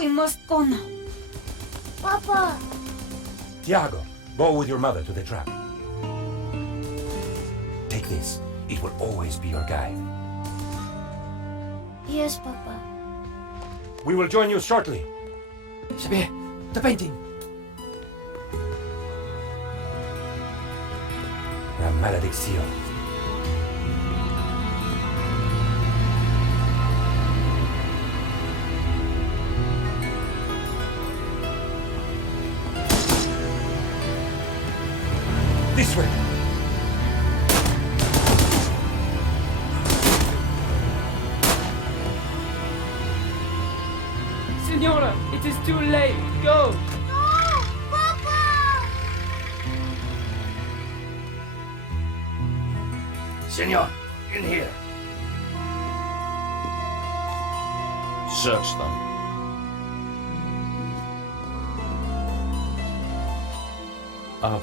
We must go now. Papa! Tiago, go with your mother to the trap. Take this. It will always be your guide. Yes, Papa. We will join you shortly. Xavier, the painting. La maledicción. This way. Signora, it is too late. Go. No! Papa! Senor, in here. Search them. Of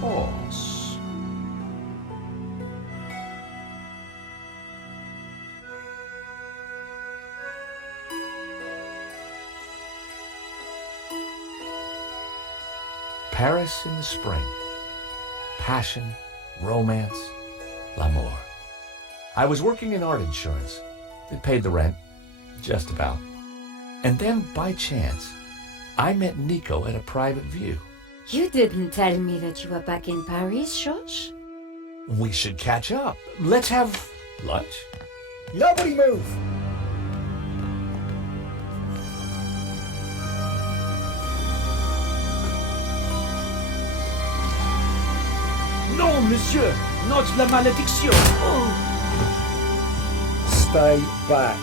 course. Paris in the spring. Passion, romance, l'amour. I was working in art insurance. It paid the rent, just about. And then, by chance, I met Nico at a private view. You didn't tell me that you were back in Paris, George? We should catch up. Let's have lunch. Nobody move! Non, monsieur, not la malédiction. Oh. Stay back.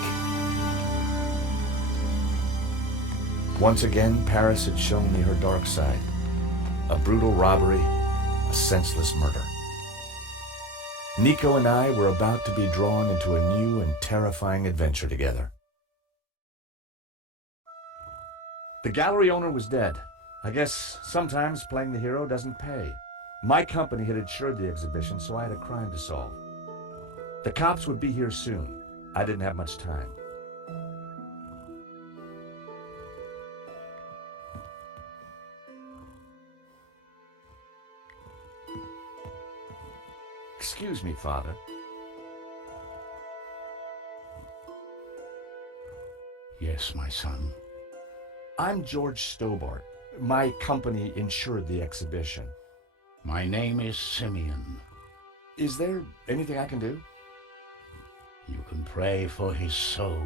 Once again, Paris had shown me her dark side. A brutal robbery, a senseless murder. Nico and I were about to be drawn into a new and terrifying adventure together. The gallery owner was dead. I guess sometimes playing the hero doesn't pay. My company had insured the exhibition, so I had a crime to solve. The cops would be here soon. I didn't have much time. Excuse me, Father. Yes, my son. I'm George Stobart. My company insured the exhibition. My name is Simeon. Is there anything I can do? You can pray for his soul.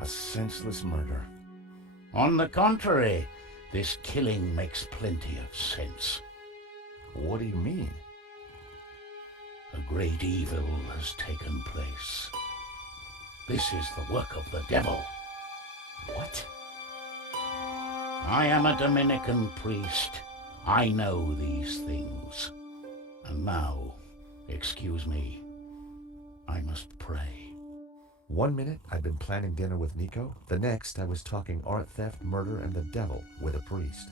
A senseless murder. On the contrary, this killing makes plenty of sense. What do you mean? A great evil has taken place. This is the work of the devil. What? I am a Dominican priest. I know these things. And now, excuse me, I must pray. 1 minute I'd been planning dinner with Nico. The next I was talking art theft, murder, and the devil with a priest.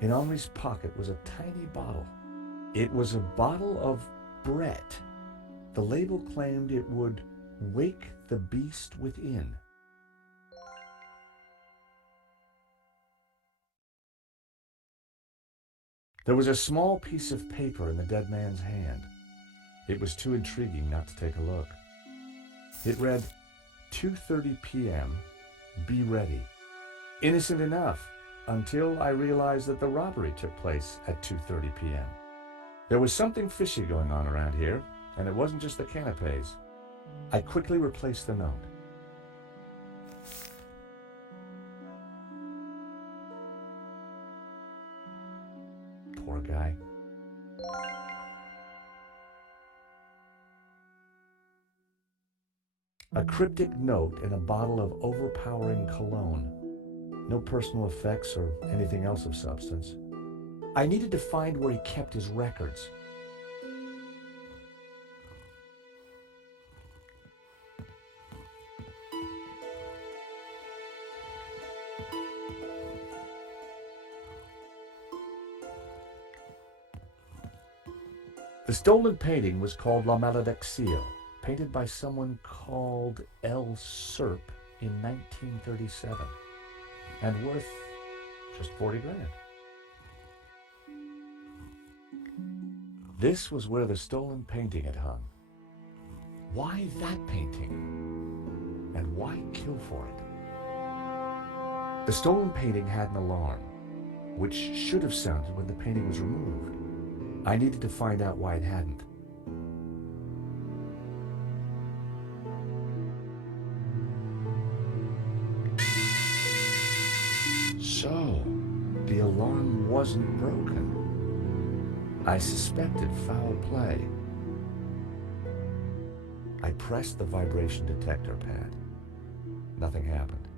In Henri's pocket was a tiny bottle. It was a bottle of Brett. The label claimed it would wake the beast within. There was a small piece of paper in the dead man's hand. It was too intriguing not to take a look. It read, 2:30 p.m., be ready. Innocent enough, until I realized that the robbery took place at 2:30 p.m. There was something fishy going on around here, and it wasn't just the canapes. I quickly replaced the note. Poor guy. A cryptic note in a bottle of overpowering cologne. No personal effects or anything else of substance. I needed to find where he kept his records. The stolen painting was called La Malediccio, painted by someone called L. Serp in 1937, and worth just 40 grand. This was where the stolen painting had hung. Why that painting? And why kill for it? The stolen painting had an alarm, which should have sounded when the painting was removed. I needed to find out why it hadn't. So, the alarm wasn't broken. I suspected foul play. I pressed the vibration detector pad. Nothing happened.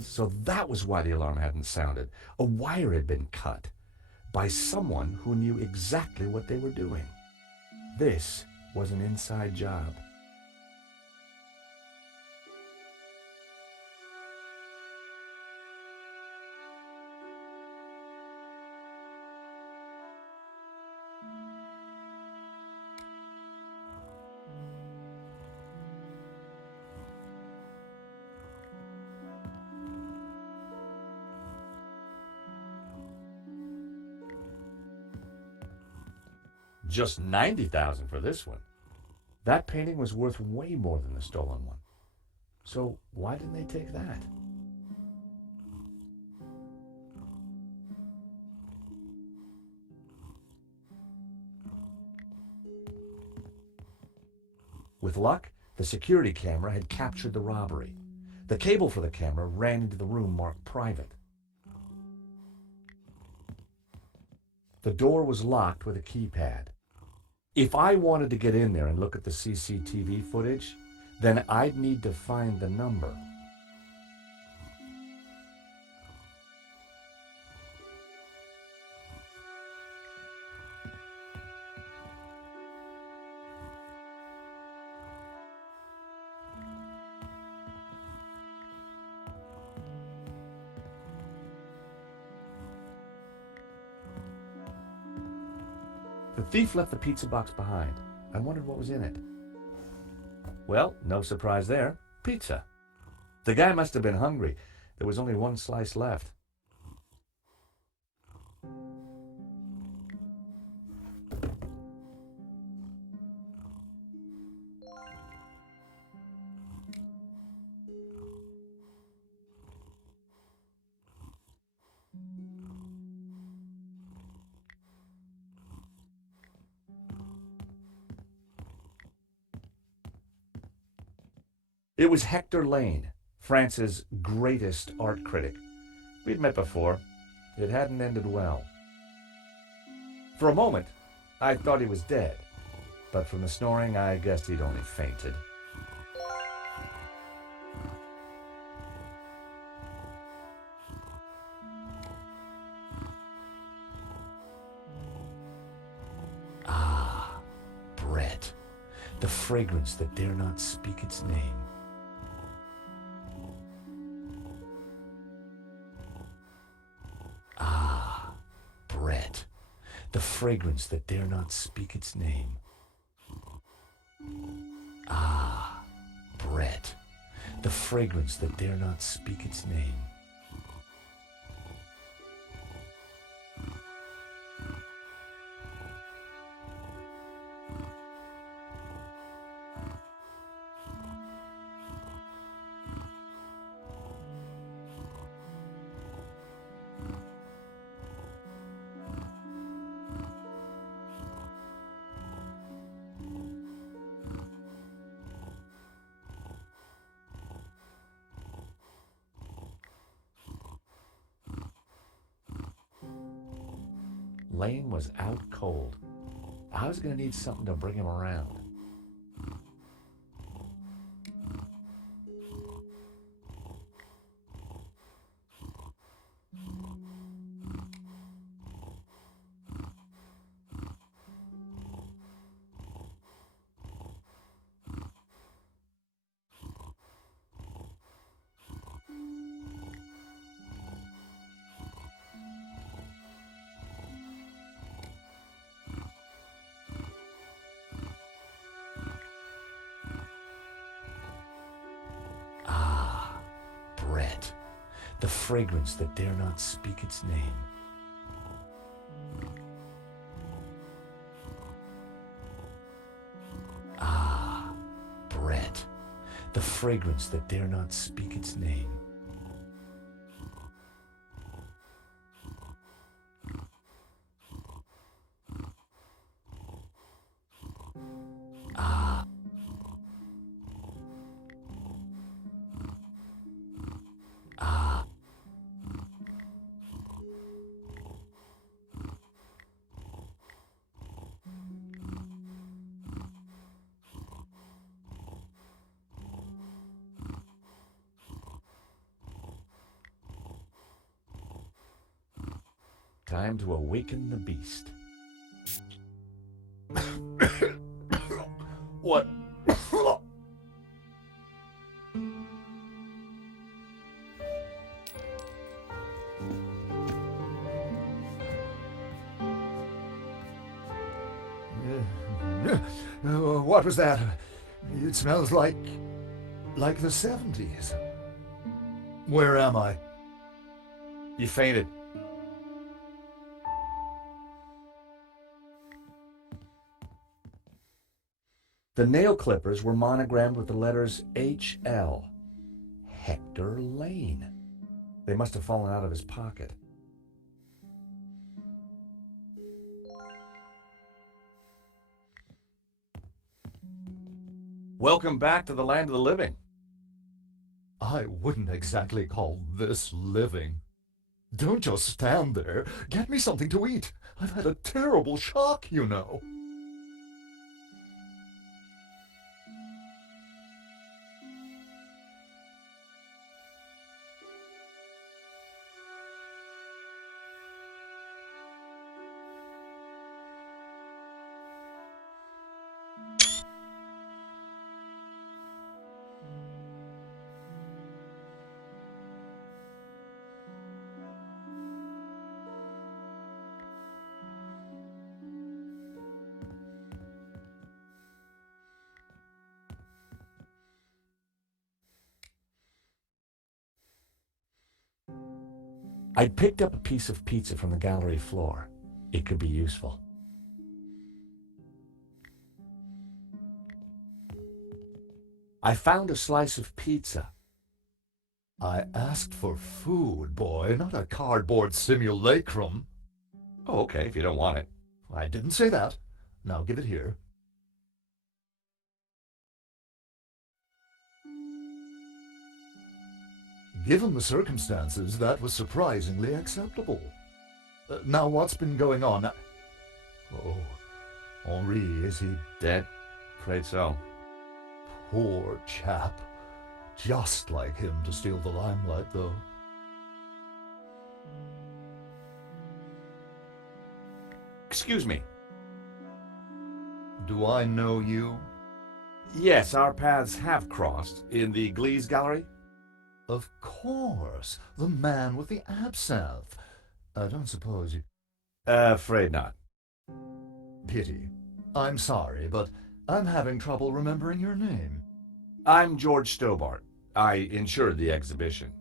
So that was why the alarm hadn't sounded. A wire had been cut by someone who knew exactly what they were doing. This was an inside job. Just $90,000 for this one. That painting was worth way more than the stolen one. So why didn't they take that? With luck, the security camera had captured the robbery. The cable for the camera ran into the room marked private. The door was locked with a keypad. If I wanted to get in there and look at the CCTV footage, then I'd need to find the number. The thief left the pizza box behind. I wondered what was in it. Well, no surprise there. Pizza. The guy must have been hungry. There was only one slice left. It was Hector Lane, France's greatest art critic. We'd met before. It hadn't ended well. For a moment, I thought he was dead, but from the snoring, I guessed he'd only fainted. Ah, bread. The fragrance that dare not speak its name. The fragrance that dare not speak its name. Ah, bread. The fragrance that dare not speak its name. Lane was out cold. I was going to need something to bring him around. the fragrance that dare not speak its name. Ah, bread, the fragrance that dare not speak its name. Ah. Ah. Time to awaken the beast. What? What was that? It smells like the 70s. Where am I? You fainted. The nail clippers were monogrammed with the letters H.L. Hector Lane. They must have fallen out of his pocket. Welcome back to the land of the living. I wouldn't exactly call this living. Don't just stand there. Get me something to eat. I've had a terrible shock, you know. I picked up a piece of pizza from the gallery floor. It could be useful. I found a slice of pizza. I asked for food, boy, not a cardboard simulacrum. Oh, okay, if you don't want it. I didn't say that. Now give it here. Given the circumstances, that was surprisingly acceptable. Now, what's been going on? Oh, Henri, is he dead? Afraid so. Poor chap. Just like him to steal the limelight, though. Excuse me. Do I know you? Yes, our paths have crossed in the Glees Gallery. Of course, the man with the absinthe. I don't suppose you... Afraid not. Pity. I'm sorry, but I'm having trouble remembering your name. I'm George Stobart. I insured the exhibition.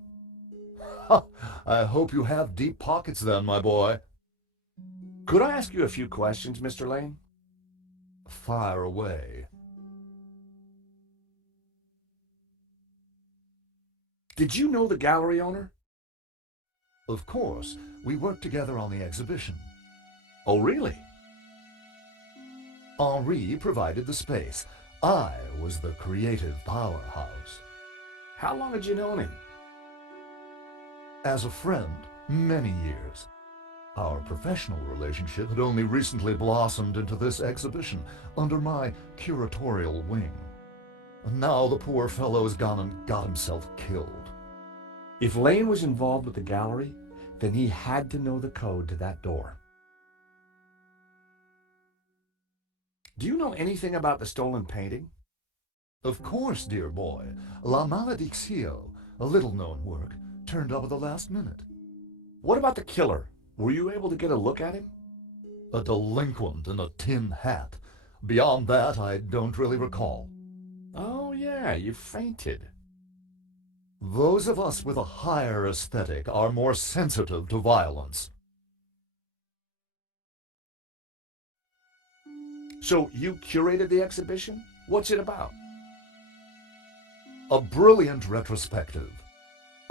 Ha! I hope you have deep pockets then, my boy. Could I ask you a few questions, Mr. Lane? Fire away. Did you know the gallery owner? Of course. We worked together on the exhibition. Oh, really? Henri provided the space. I was the creative powerhouse. How long had you known him? As a friend, many years. Our professional relationship had only recently blossomed into this exhibition under my curatorial wing. And now the poor fellow has gone and got himself killed. If Lane was involved with the gallery, then he had to know the code to that door. Do you know anything about the stolen painting? Of course, dear boy. La Malediccio, a little-known work, turned up at the last minute. What about the killer? Were you able to get a look at him? A delinquent in a tin hat. Beyond that, I don't really recall. Oh, yeah, you fainted. Those of us with a higher aesthetic are more sensitive to violence. So you curated the exhibition? What's it about? A brilliant retrospective.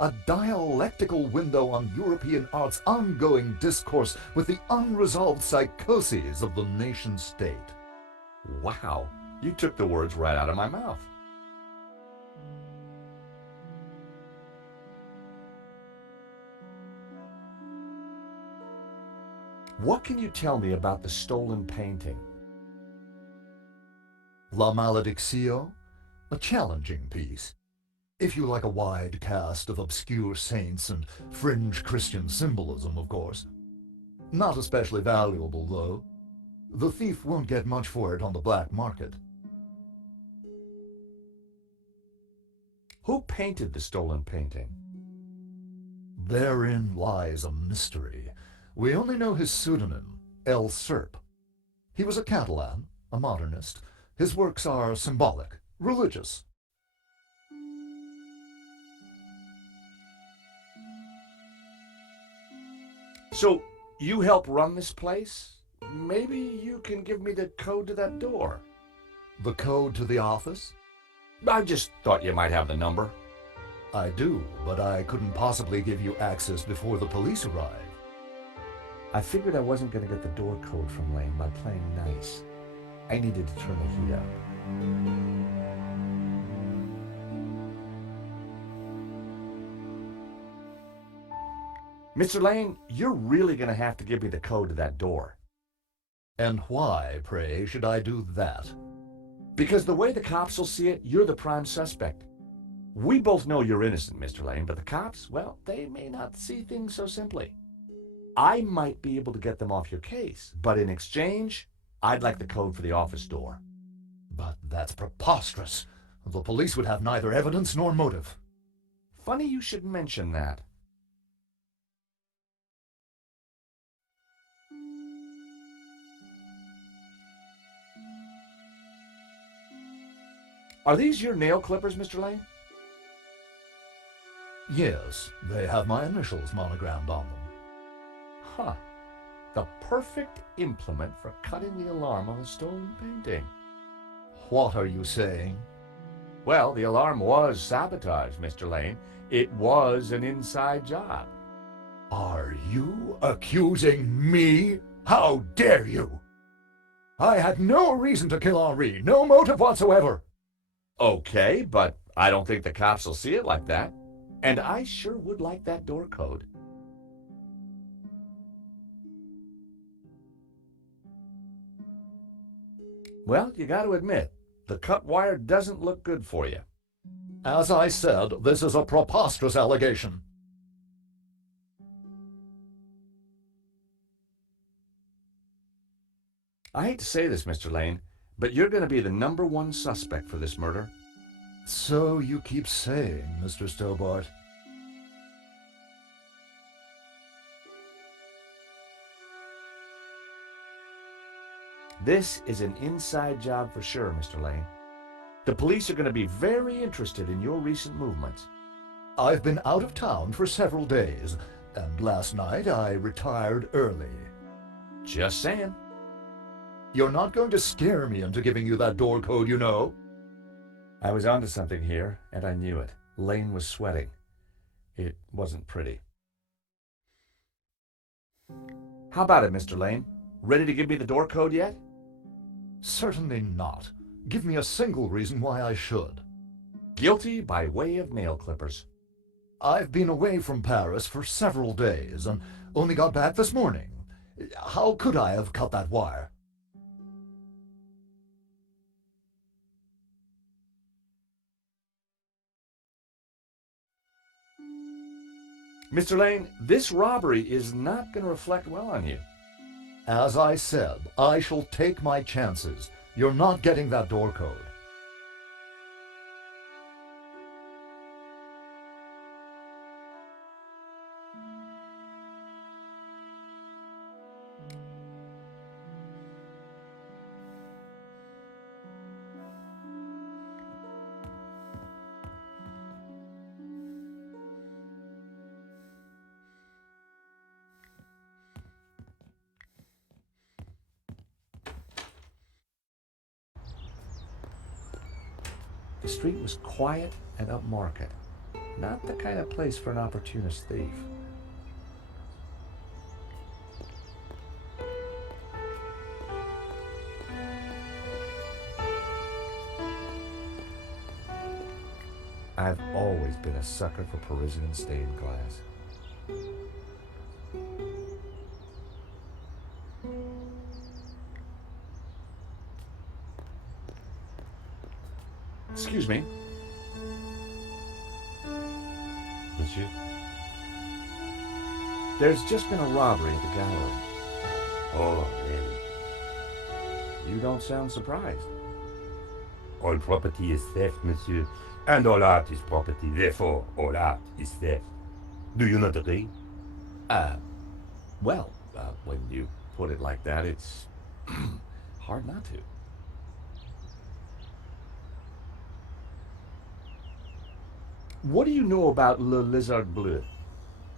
A dialectical window on European art's ongoing discourse with the unresolved psychoses of the nation-state. Wow, you took the words right out of my mouth. What can you tell me about the stolen painting? La Maledictio, a challenging piece. If you like a wide cast of obscure saints and fringe Christian symbolism, of course. Not especially valuable, though. The thief won't get much for it on the black market. Who painted the stolen painting? Therein lies a mystery. We only know his pseudonym, El Serp. He was a Catalan, a modernist. His works are symbolic, religious. So, you help run this place? Maybe you can give me the code to that door. The code to the office? I just thought you might have the number. I do, but I couldn't possibly give you access before the police arrive. I figured I wasn't going to get the door code from Lane by playing nice. I needed to turn the heat up. Mr. Lane, you're really going to have to give me the code to that door. And why, pray, should I do that? Because the way the cops will see it, you're the prime suspect. We both know you're innocent, Mr. Lane, but the cops, well, they may not see things so simply. I might be able to get them off your case, but in exchange, I'd like the code for the office door. But that's preposterous. The police would have neither evidence nor motive. Funny you should mention that. Are these your nail clippers, Mr. Lane? Yes, they have my initials monogrammed on them. Huh. The perfect implement for cutting the alarm on a stolen painting. What are you saying? Well, the alarm was sabotaged, Mr. Lane. It was an inside job. Are you accusing me? How dare you? I had no reason to kill Henri, no motive whatsoever. Okay, but I don't think the cops will see it like that. And I sure would like that door code. Well, you got to admit, the cut wire doesn't look good for you. As I said, this is a preposterous allegation. I hate to say this, Mr. Lane, but you're going to be the #1 suspect for this murder. So you keep saying, Mr. Stobart. This is an inside job for sure, Mr. Lane. The police are going to be very interested in your recent movements. I've been out of town for several days, and last night I retired early. Just saying. You're not going to scare me into giving you that door code, you know. I was onto something here, and I knew it. Lane was sweating. It wasn't pretty. How about it, Mr. Lane? Ready to give me the door code yet? Certainly not. Give me a single reason why I should. Guilty by way of nail clippers. I've been away from Paris for several days and only got back this morning. How could I have cut that wire? Mr. Lane, this robbery is not going to reflect well on you. As I said, I shall take my chances. You're not getting that door code. The street was quiet and upmarket. Not the kind of place for an opportunist thief. I've always been a sucker for Parisian stained glass. Excuse me. Monsieur? There's just been a robbery at the gallery. Oh, really? You don't sound surprised. All property is theft, monsieur. And all art is property. Therefore, all art is theft. Do you not agree? When you put it like that, it's hard not to. What do you know about Le Lézard Bleu?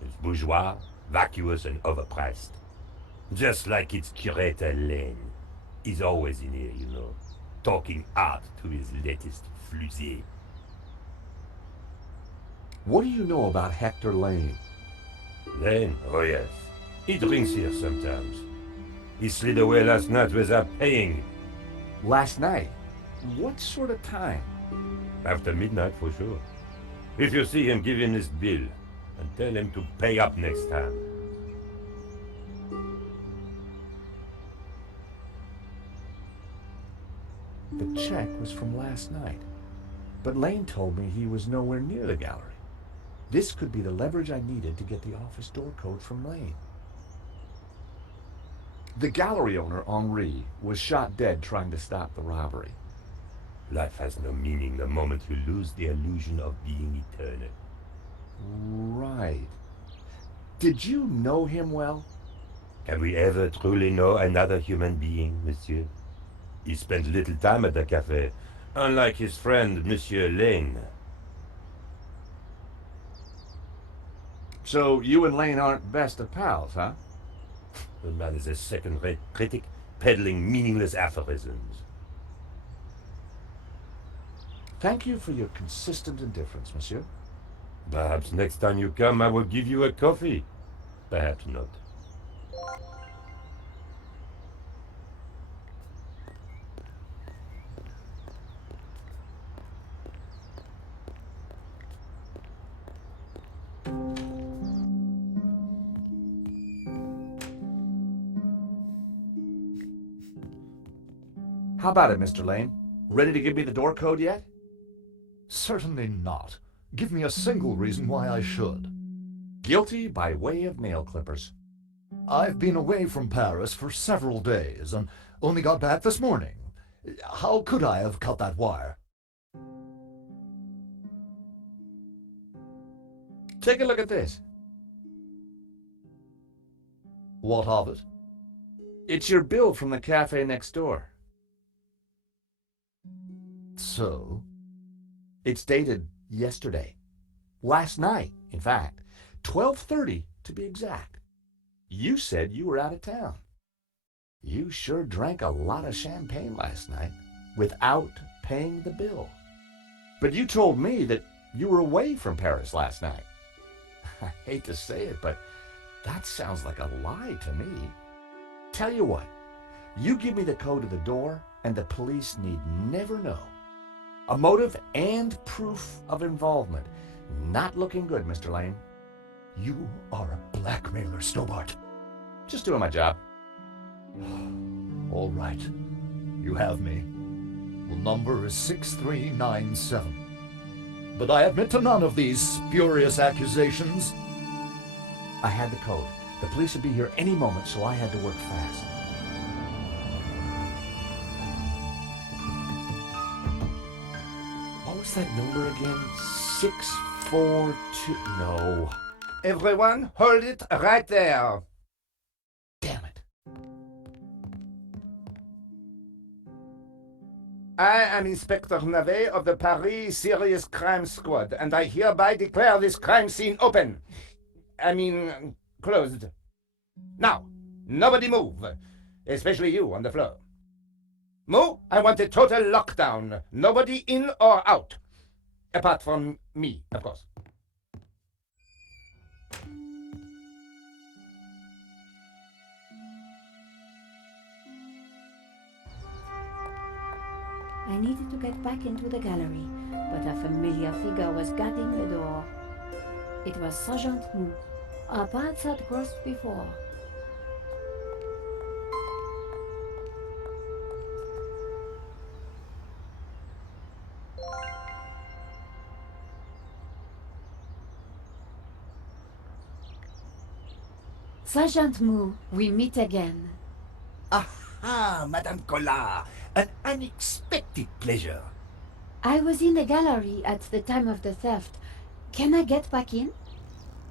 It's bourgeois, vacuous, and overpriced. Just like its curator Lane. He's always in here, you know, talking art to his latest flusée. What do you know about Hector Lane? Lane? Oh yes. He drinks here sometimes. He slid away last night without paying. Last night? What sort of time? After midnight, for sure. If you see him, give him this bill and tell him to pay up next time. The check was from last night, but Lane told me he was nowhere near the gallery. This could be the leverage I needed to get the office door code from Lane. The gallery owner, Henri, was shot dead trying to stop the robbery. Life has no meaning the moment you lose the illusion of being eternal. Right. Did you know him well? Can we ever truly know another human being, monsieur? He spent little time at the cafe, unlike his friend, Monsieur Lane. So you and Lane aren't best of pals, huh? The man is a second-rate critic, peddling meaningless aphorisms. Thank you for your consistent indifference, monsieur. Perhaps next time you come, I will give you a coffee. Perhaps not. How about it, Mr. Lane? Ready to give me the door code yet? Certainly not. Give me a single reason why I should. Guilty by way of nail clippers. I've been away from Paris for several days and only got back this morning. How could I have cut that wire? Take a look at this. What of it? It's your bill from the cafe next door. So? It's dated yesterday. Last night, in fact. 12:30 to be exact. You said you were out of town. You sure drank a lot of champagne last night without paying the bill. But you told me that you were away from Paris last night. I hate to say it, but that sounds like a lie to me. Tell you what, you give me the code to the door and the police need never know. A motive and proof of involvement. Not looking good, Mr. Lane. You are a blackmailer, Stobart. Just doing my job. All right. You have me. The number is 6397. But I admit to none of these spurious accusations. I had the code. The police would be here any moment, so I had to work fast. What was that number again? 642... No. Everyone, hold it right there. Damn it. I am Inspector Navet of the Paris Serious Crime Squad, and I hereby declare this crime scene open. Closed. Now, nobody move, especially you on the floor. Moo, I want a total lockdown. Nobody in or out. Apart from me, of course. I needed to get back into the gallery, but a familiar figure was guarding the door. It was Sergeant Moo. Our paths had crossed before. Sergeant Moo, we meet again. Aha, Madame Collard. An unexpected pleasure. I was in the gallery at the time of the theft. Can I get back in?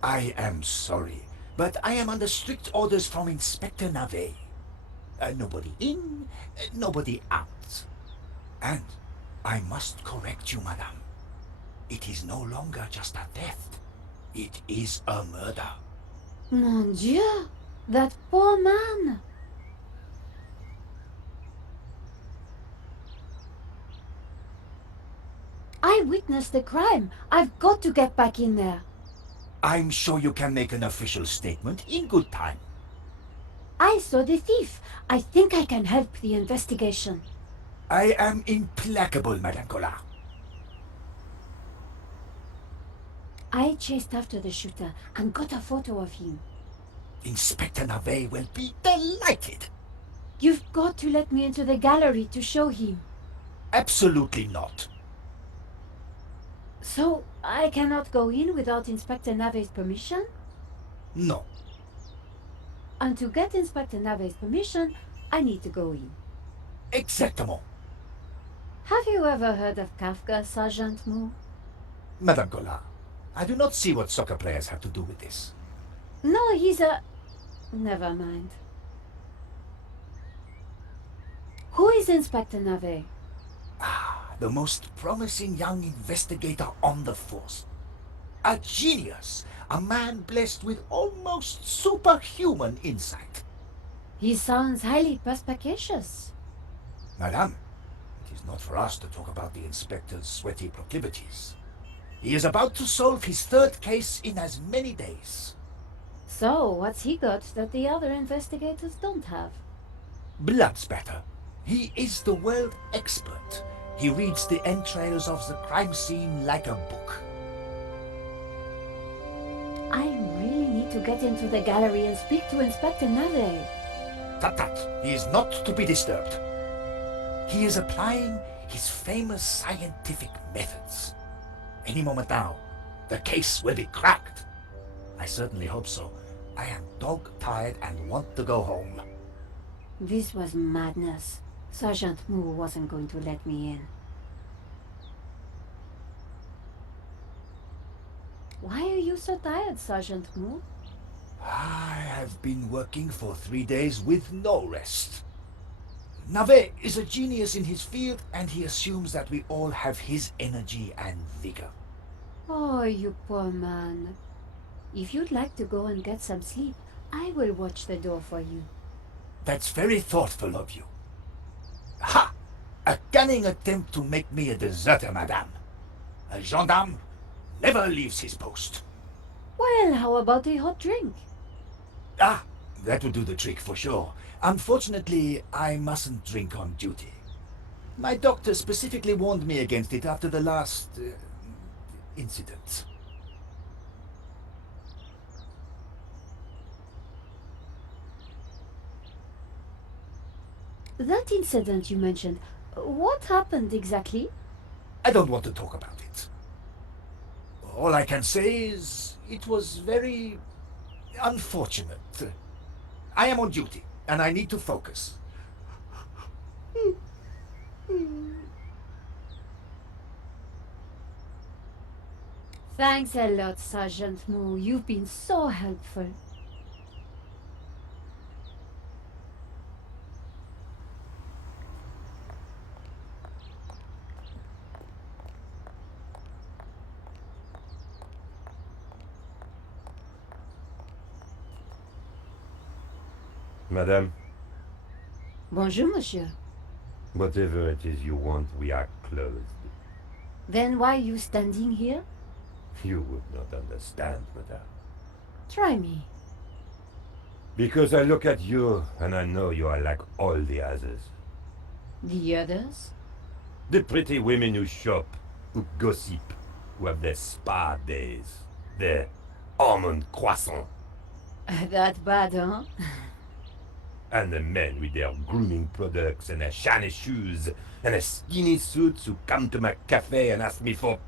I am sorry, but I am under strict orders from Inspector Navet. Nobody in, nobody out. And I must correct you, madame. It is no longer just a theft. It is a murder. Mon Dieu! That poor man! I witnessed the crime. I've got to get back in there. I'm sure you can make an official statement in good time. I saw the thief. I think I can help the investigation. I am implacable, Madame Collard. I chased after the shooter and got a photo of him. Inspector Navet will be delighted. You've got to let me into the gallery to show him. Absolutely not. So, I cannot go in without Inspector Navet's permission? No. And to get Inspector Navet's permission, I need to go in. Exactement. Have you ever heard of Kafka, Sergeant Moo? Madame Collard, I do not see what soccer players have to do with this. No, he's a... Never mind. Who is Inspector Navet? The most promising young investigator on the force. A genius, a man blessed with almost superhuman insight. He sounds highly perspicacious. Madame, it is not for us to talk about the inspector's sweaty proclivities. He is about to solve his third case in as many days. So, what's he got that the other investigators don't have? Blood spatter. He is the world expert. He reads the entrails of the crime scene like a book. I really need to get into the gallery and speak to Inspector Navet. Tut tut, he is not to be disturbed. He is applying his famous scientific methods. Any moment now, the case will be cracked. I certainly hope so. I am dog-tired and want to go home. This was madness. Sergeant Moo wasn't going to let me in. Why are you so tired, Sergeant Moo? I have been working for 3 days with no rest. Navet is a genius in his field, and he assumes that we all have his energy and vigor. Oh, you poor man. If you'd like to go and get some sleep, I will watch the door for you. That's very thoughtful of you. Ha! A cunning attempt to make me a deserter, madame. A gendarme never leaves his post. Well, how about a hot drink? Ah, that would do the trick for sure. Unfortunately, I mustn't drink on duty. My doctor specifically warned me against it after the last incident. That incident you mentioned, what happened exactly? I don't want to talk about it. All I can say is it was very unfortunate. I am on duty, and I need to focus. Thanks a lot, Sergeant Moo. You've been so helpful. Madame, Bonjour, monsieur. Whatever it is you want, we are closed. Then why you standing here? You would not understand, madame. Try me. Because I look at you and I know you are like all the others. The others? The pretty women who shop, who gossip, who have their spa days, their almond croissant, That bad, huh? and the men with their grooming products and their shiny shoes and their skinny suits who come to my cafe and ask me for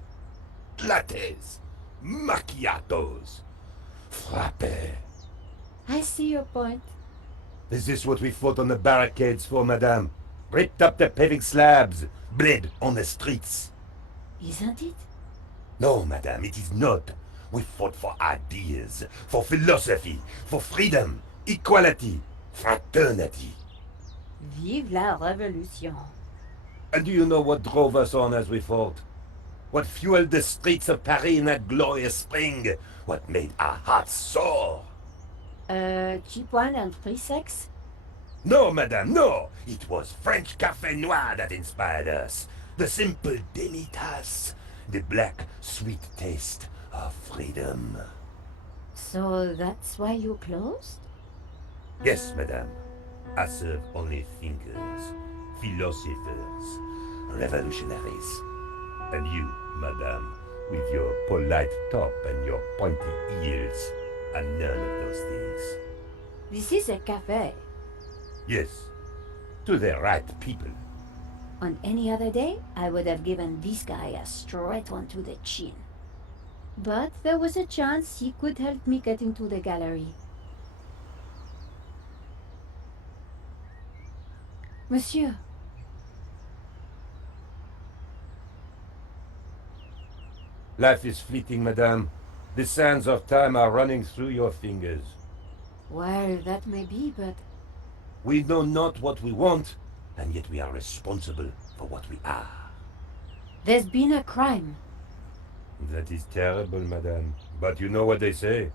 lattes, macchiatos, frappes. I see your point. Is this what we fought on the barricades for, madame? Ripped up the paving slabs, bled on the streets. Isn't it? No, madame, it is not. We fought for ideas, for philosophy, for freedom, equality, fraternity. Vive la révolution. And do you know what drove us on as we fought? What fueled the streets of Paris in that glorious spring? What made our hearts soar? Cheap wine and free sex? No, madame, no! It was French Café Noir that inspired us. The simple demi-tasse. The black, sweet taste of freedom. So that's why you closed? Yes, madame. I serve only thinkers, philosophers, revolutionaries. And you, madame, with your polite top and your pointy ears, are none of those things. This is a cafe. Yes, to the right people. On any other day, I would have given this guy a straight one to the chin. But there was a chance he could help me get into the gallery. Monsieur, Life is fleeting, madame. The sands of time are running through your fingers. well, that may be, but We know not what we want, and yet we are responsible for what we are. there's been a crime. That is terrible, madame. But you know what they say.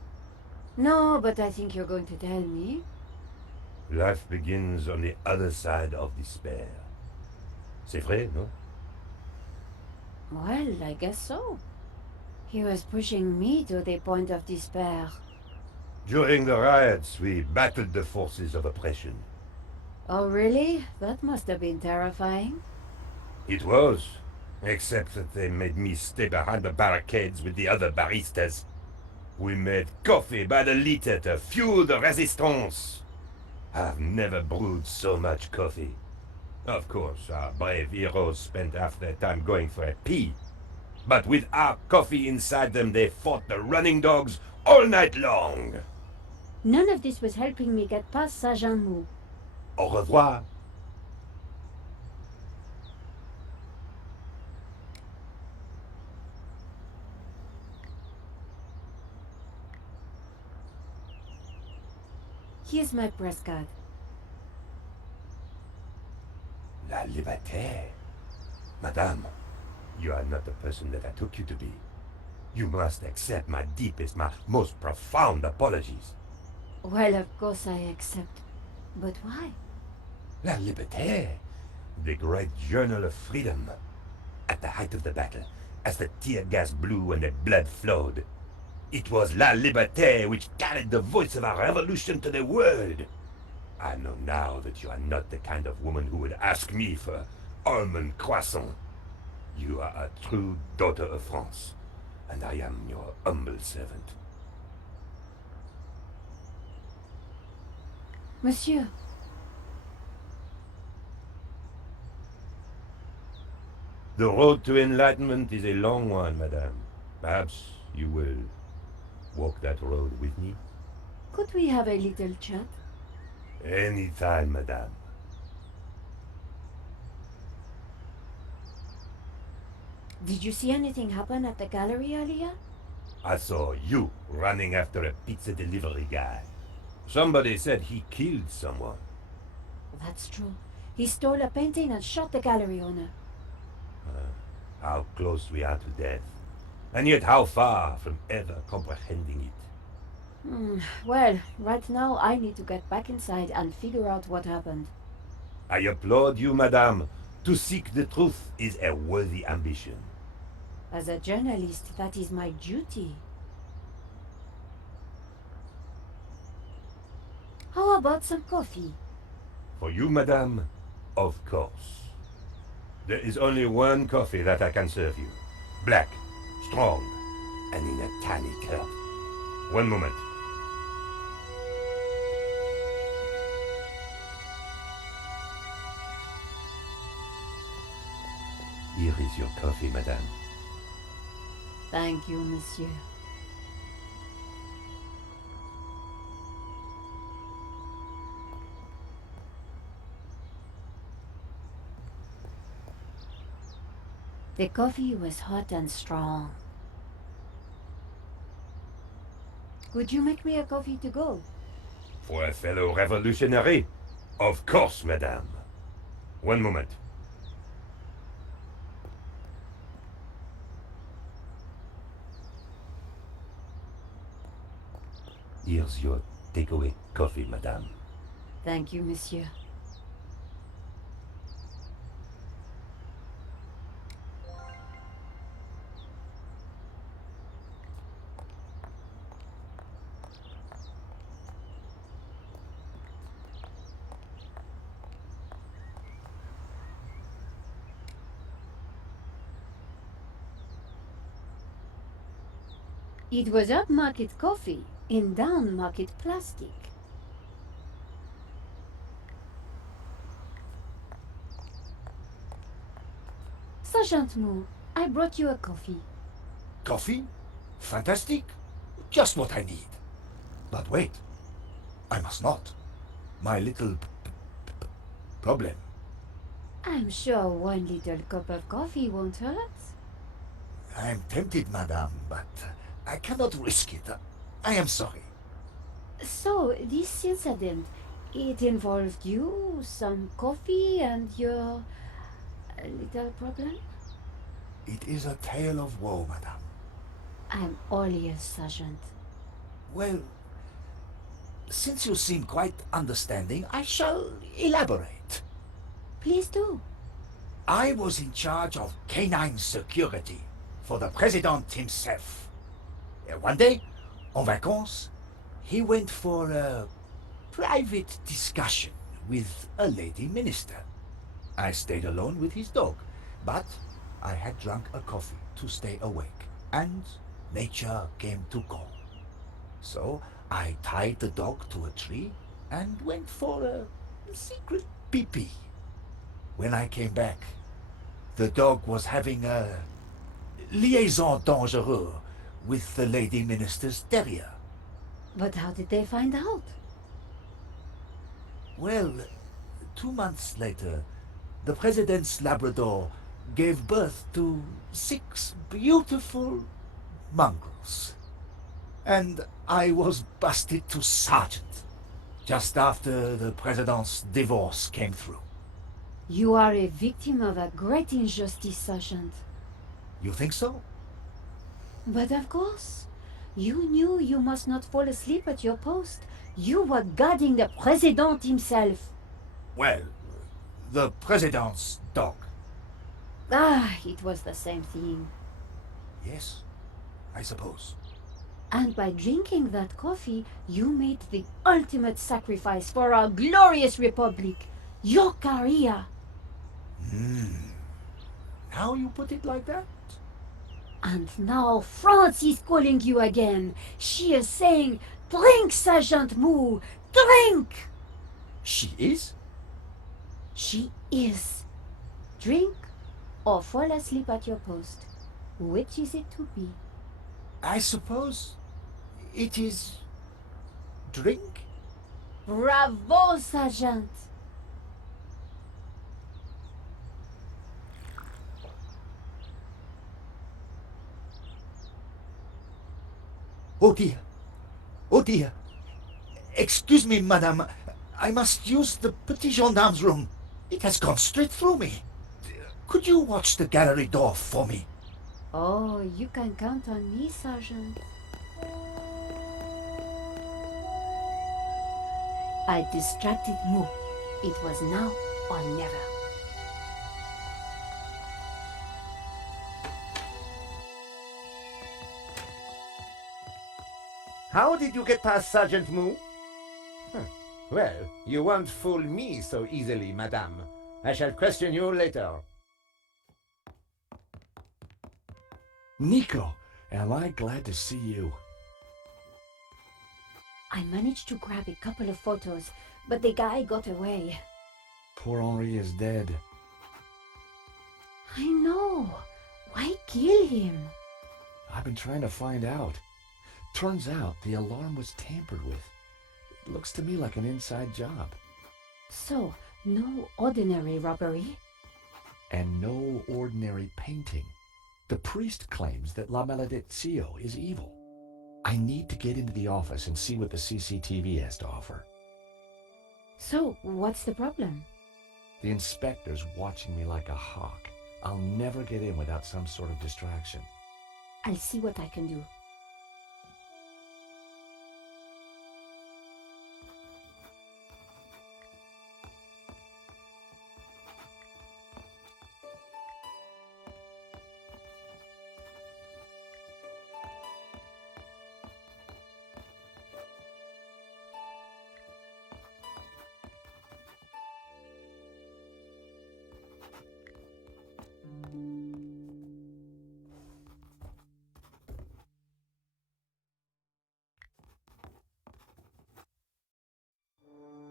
No, but I think you're going to tell me. Life begins on the other side of despair. C'est vrai, no? Well, I guess so. He was pushing me to the point of despair. During the riots, we battled the forces of oppression. Oh, really? That must have been terrifying. It was, except that they made me stay behind the barricades with the other baristas. We made coffee by the liter to fuel the resistance. I've never brewed so much coffee. Of course, our brave heroes spent half their time going for a pee. But with our coffee inside them, they fought the running dogs all night long. None of this was helping me get past Saint-Jean-Mou. Au revoir. Here's my press card. La liberté. Madame, you are not the person that I took you to be. You must accept my deepest, my most profound apologies. Well, of course I accept. But why? La Liberté, the great journal of freedom. At the height of the battle, as the tear gas blew and the blood flowed, it was La Liberté which carried the voice of our revolution to the world. I know now that you are not the kind of woman who would ask me for almond croissant. You are a true daughter of France, and I am your humble servant. Monsieur, The road to enlightenment is a long one, madame. Perhaps you will walk that road with me? could we have a little chat? Any time, madame. Did you see anything happen at the gallery earlier? I saw you running after a pizza delivery guy. Somebody said he killed someone. That's true. He stole a painting and shot the gallery owner. How close we are to death. And yet how far from ever comprehending it. Well, right now I need to get back inside and figure out what happened. I applaud you, madame, To seek the truth is a worthy ambition. As a journalist, that is my duty. How about some coffee? For you, madame, of course. There is only one coffee that I can serve you. Black, strong, and in a tiny cup. One moment. Here is your coffee, madame. Thank you, monsieur. The coffee was hot and strong. Could you make me a coffee to go? For a fellow revolutionary? Of course, madame. One moment. Here's your takeaway coffee, madame. Thank you, monsieur. It was upmarket coffee in downmarket plastic. Sergeant Moore, I brought you a coffee. Coffee? Fantastic. Just what I need. But wait. I must not. My little problem. I'm sure one little cup of coffee won't hurt. I am tempted, madame, but I cannot risk it. I am sorry. So, this incident, it involved you, some coffee, and your little problem? It is a tale of woe, madame. I'm all ears, Sergeant. Well, since you seem quite understanding, I shall elaborate. Please do. I was in charge of canine security for the president himself. One day, en vacances, he went for a private discussion with a lady minister. I stayed alone with his dog, but I had drunk a coffee to stay awake, and nature came to call. So I tied the dog to a tree and went for a secret pee-pee. When I came back, the dog was having a liaison dangereuse with the lady minister's terrier. But how did they find out? Well, 2 months later, the president's Labrador gave birth to 6 beautiful mongrels. And I was busted to sergeant just after the president's divorce came through. You are a victim of a great injustice, Sergeant. You think so? But of course, you knew you must not fall asleep at your post. You were guarding the president himself. Well, the president's dog. Ah, it was the same thing. Yes, I suppose. And by drinking that coffee, you made the ultimate sacrifice for our glorious republic, your career. Now you put it like that? And now France is calling you again. She is saying, drink, Sergeant Moore, drink! She is? She is. Drink or fall asleep at your post. Which is it to be? I suppose it is drink? Bravo, Sergeant! Oh dear. Oh dear. Excuse me, madame. I must use the petit gendarme's room. It has gone straight through me. Could you watch the gallery door for me? Oh, you can count on me, Sergeant. I distracted Moore. It was now or never. How did you get past Sergeant Moo? Huh. Well, you won't fool me so easily, madame. I shall question you later. Nico, am I glad to see you. I managed to grab a couple of photos, but the guy got away. Poor Henri is dead. I know. Why kill him? I've been trying to find out. Turns out the alarm was tampered with. It looks to me like an inside job. So, no ordinary robbery? And no ordinary painting. The priest claims that La Maledizio is evil. I need to get into the office and see what the CCTV has to offer. So, what's the problem? The inspector's watching me like a hawk. I'll never get in without some sort of distraction. I'll see what I can do.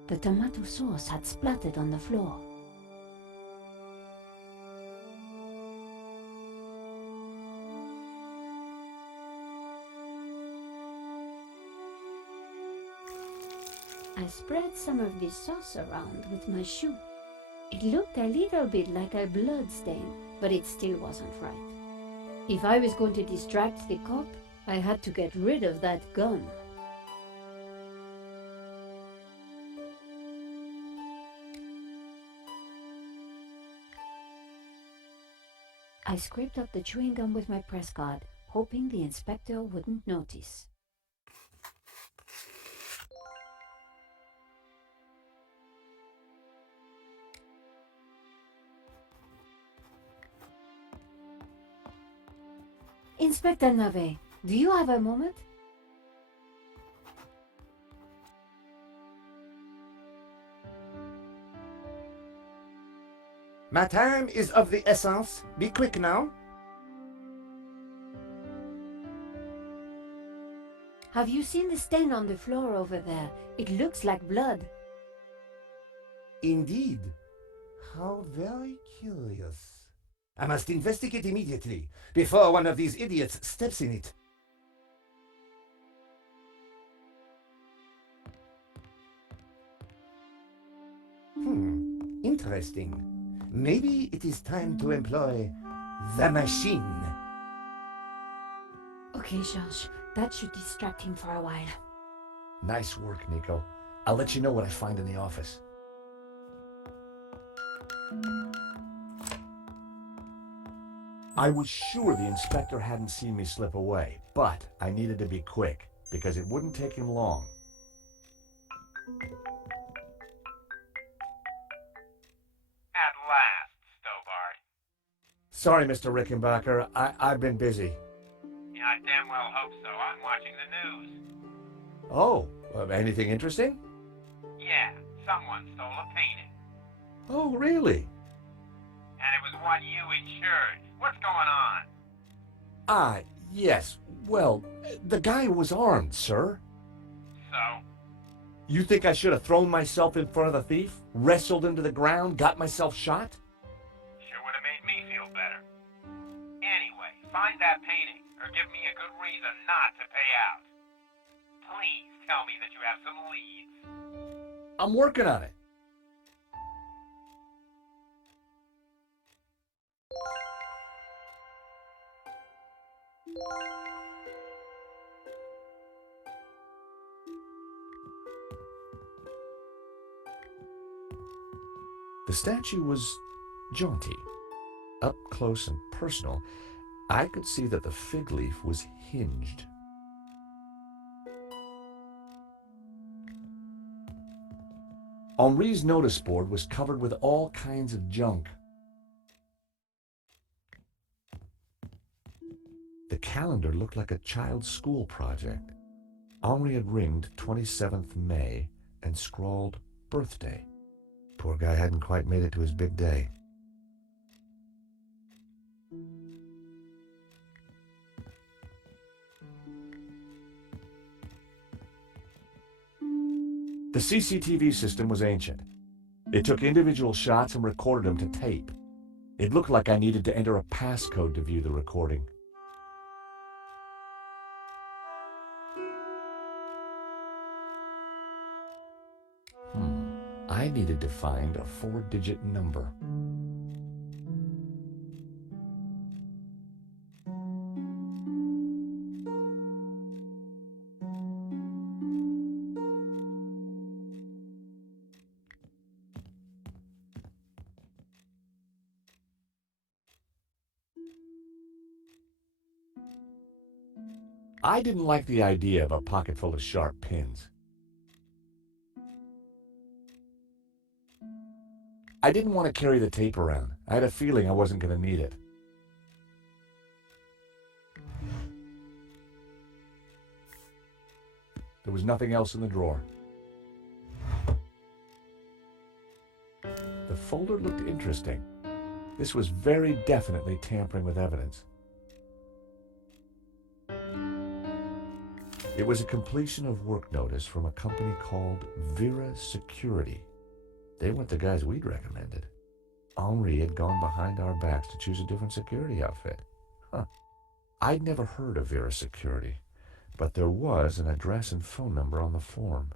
The tomato sauce had splattered on the floor. I spread some of this sauce around with my shoe. It looked a little bit like a blood stain, but it still wasn't right. If I was going to distract the cop, I had to get rid of that gun. I scraped up the chewing gum with my press card, hoping the inspector wouldn't notice. Inspector Nave, do you have a moment? My time is of the essence. Be quick now. Have you seen the stain on the floor over there? It looks like blood. Indeed. How very curious. I must investigate immediately, before one of these idiots steps in it. Interesting. Maybe it is time to employ the machine. Okay, Georges, that should distract him for a while. Nice work, Nico. I'll let you know what I find in the office. I was sure the inspector hadn't seen me slip away, but I needed to be quick, because it wouldn't take him long. At last, Stobart. Sorry, Mr. Rickenbacker. I've been busy. Yeah, I damn well hope so. I'm watching the news. Oh, anything interesting? Yeah, someone stole a painting. Oh, really? And it was one you insured. What's going on? Ah, yes. Well, the guy was armed, sir. So? You think I should have thrown myself in front of the thief, wrestled him to the ground, got myself shot? Sure would have made me feel better. Anyway, find that painting, or give me a good reason not to pay out. Please tell me that you have some leads. I'm working on it. The statue was jaunty. Up close and personal, I could see that the fig leaf was hinged. Henri's notice board was covered with all kinds of junk. The calendar looked like a child's school project. Henri had ringed 27th May and scrawled birthday. Poor guy hadn't quite made it to his big day. The CCTV system was ancient. It took individual shots and recorded them to tape. It looked like I needed to enter a passcode to view the recording. I needed to find a 4-digit number. I didn't like the idea of a pocket full of sharp pins. I didn't want to carry the tape around. I had a feeling I wasn't going to need it. There was nothing else in the drawer. The folder looked interesting. This was very definitely tampering with evidence. It was a completion of work notice from a company called Vera Security. They weren't the guys we'd recommended. Henri had gone behind our backs to choose a different security outfit. I'd never heard of Vera Security, but there was an address and phone number on the form.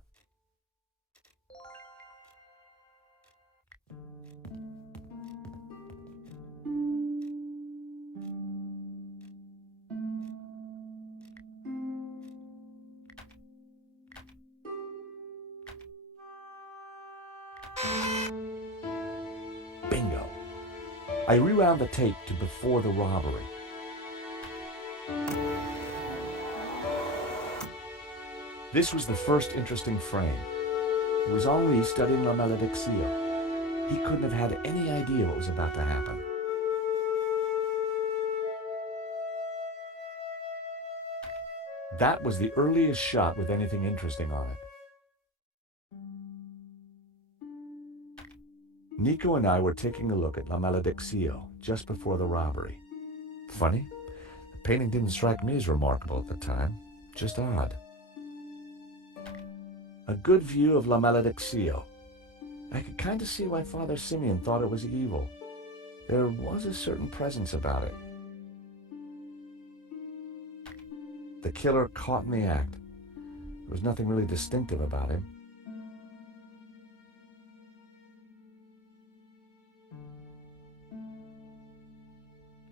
Bingo. I rewound the tape to before the robbery. This was the first interesting frame. It was Henri studying La Malédiction. He couldn't have had any idea what was about to happen. That was the earliest shot with anything interesting on it. Nico and I were taking a look at La Malédiction just before the robbery. Funny, the painting didn't strike me as remarkable at the time, just odd. A good view of La Malédiction. I could kind of see why Father Simeon thought it was evil. There was a certain presence about it. The killer caught in the act. There was nothing really distinctive about him.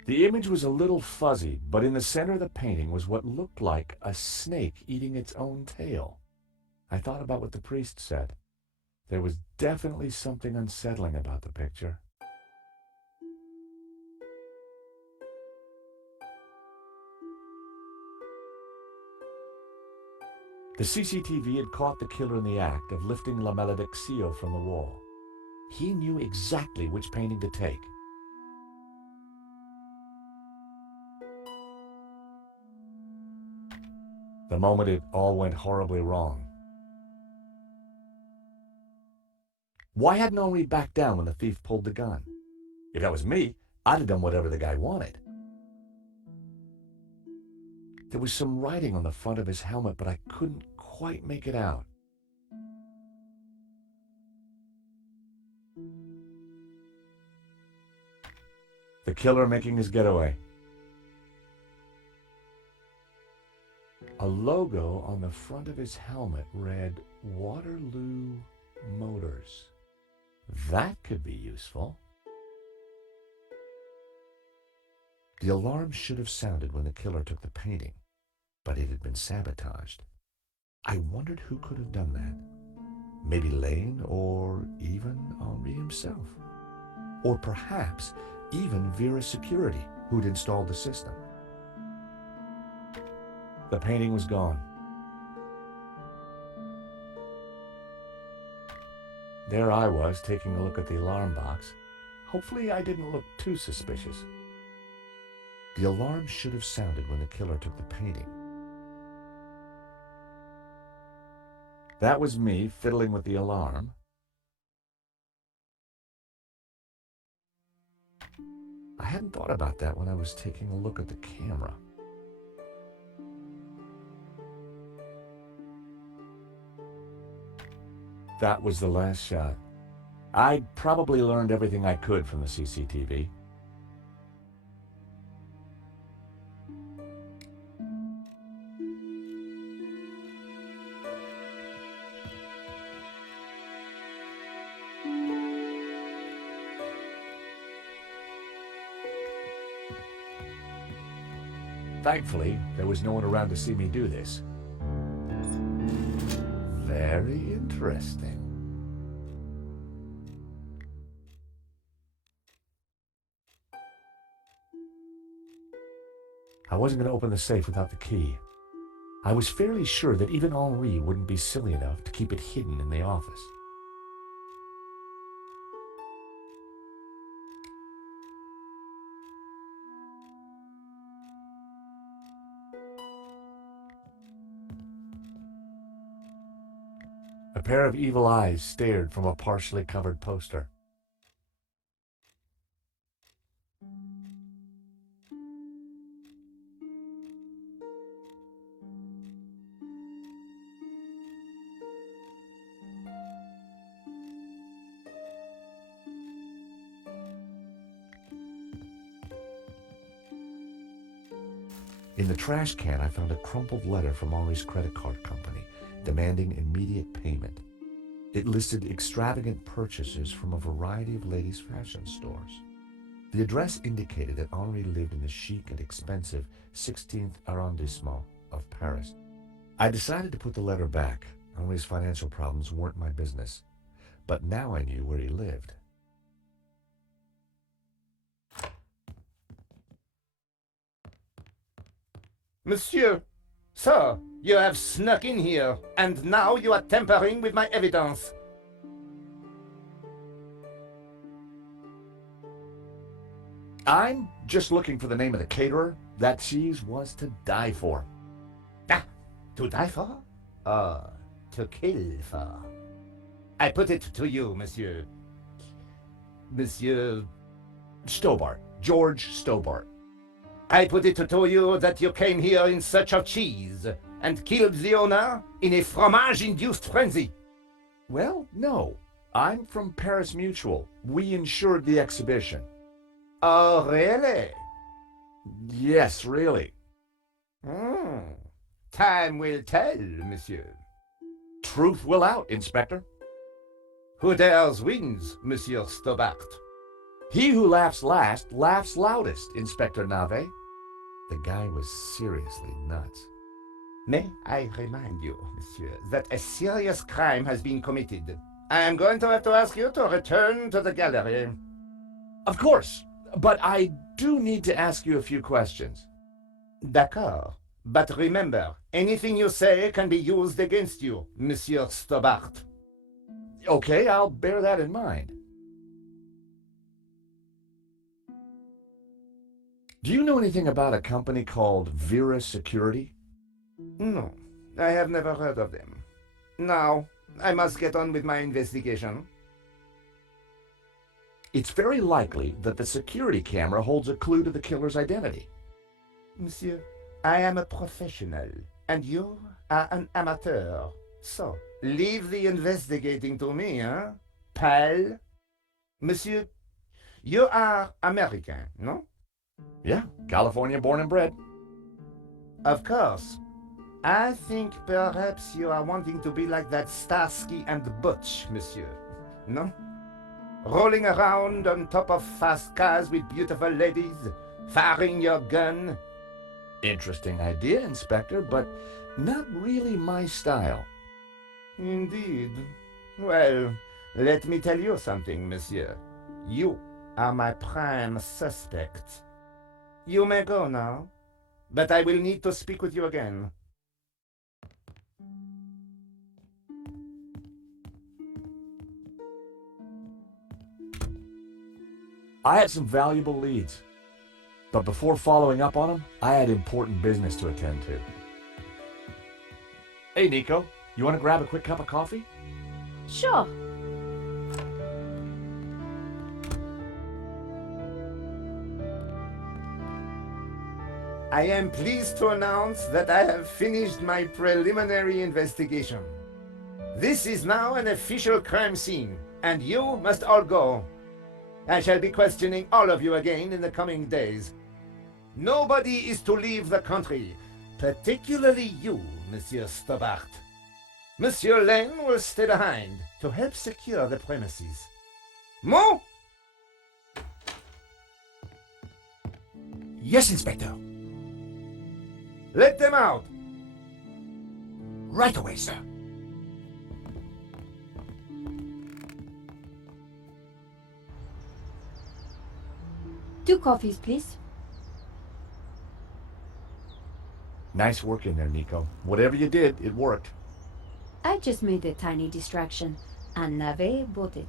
The image was a little fuzzy, but in the center of the painting was what looked like a snake eating its own tail. I thought about what the priest said. There was definitely something unsettling about the picture. The CCTV had caught the killer in the act of lifting La Malédiction from the wall. He knew exactly which painting to take. The moment it all went horribly wrong. Why hadn't Henri backed down when the thief pulled the gun? If that was me, I'd have done whatever the guy wanted. There was some writing on the front of his helmet, but I couldn't quite make it out. The killer making his getaway. A logo on the front of his helmet read Waterloo Motors. That could be useful. The alarm should have sounded when the killer took the painting, but it had been sabotaged. I wondered who could have done that. Maybe Lane or even Henri himself. Or perhaps even Vera Security, who'd installed the system. The painting was gone. There I was, taking a look at the alarm box. Hopefully I didn't look too suspicious. The alarm should have sounded when the killer took the painting. That was me fiddling with the alarm. I hadn't thought about that when I was taking a look at the camera. That was the last shot. I probably learned everything I could from the CCTV. Thankfully, there was no one around to see me do this. Very interesting. I wasn't going to open the safe without the key. I was fairly sure that even Henri wouldn't be silly enough to keep it hidden in the office. A pair of evil eyes stared from a partially covered poster. In the trash can, I found a crumpled letter from Henri's credit card company, demanding immediate payment. It listed extravagant purchases from a variety of ladies' fashion stores. The address indicated that Henri lived in the chic and expensive 16th arrondissement of Paris. I decided to put the letter back. Henri's financial problems weren't my business. But now I knew where he lived. Monsieur, sir, you have snuck in here, and now you are tampering with my evidence. I'm just looking for the name of the caterer. That cheese was to die for. Ah, to die for? To kill for. I put it to you, monsieur. Monsieur Stobart. George Stobart. I put it to you that you came here in search of cheese and killed the owner in a fromage-induced frenzy. Well, no. I'm from Paris Mutual. We insured the exhibition. Oh, really? Yes, really. Time will tell, monsieur. Truth will out, Inspector. Who dares wins, Monsieur Stobart? He who laughs last laughs loudest, Inspector Nave. The guy was seriously nuts. May I remind you, monsieur, that a serious crime has been committed. I am going to have to ask you to return to the gallery. Of course, but I do need to ask you a few questions. D'accord. But remember, anything you say can be used against you, Monsieur Stobart. Okay, I'll bear that in mind. Do you know anything about a company called Vera Security? No, I have never heard of them. Now, I must get on with my investigation. It's very likely that the security camera holds a clue to the killer's identity. Monsieur, I am a professional, and you are an amateur. So, leave the investigating to me, hein, pal? Monsieur, you are American, no? Yeah, California born and bred. Of course. I think perhaps you are wanting to be like that Starsky and Butch, monsieur. No? Rolling around on top of fast cars with beautiful ladies, firing your gun. Interesting idea, Inspector, but not really my style. Indeed. Well, let me tell you something, monsieur. You are my prime suspect. You may go now, but I will need to speak with you again. I had some valuable leads, but before following up on them, I had important business to attend to. Hey, Nico, You want to grab a quick cup of coffee? Sure. I am pleased to announce that I have finished my preliminary investigation. This is now an official crime scene, and you must all go. I shall be questioning all of you again in the coming days. Nobody is to leave the country, particularly you, Monsieur Stobart. Monsieur Lane will stay behind to help secure the premises. Mo? Yes, Inspector. Let them out. Right away, sir. Two coffees, please. Nice work in there, Nico. Whatever you did, it worked. I just made a tiny distraction, and Nave bought it.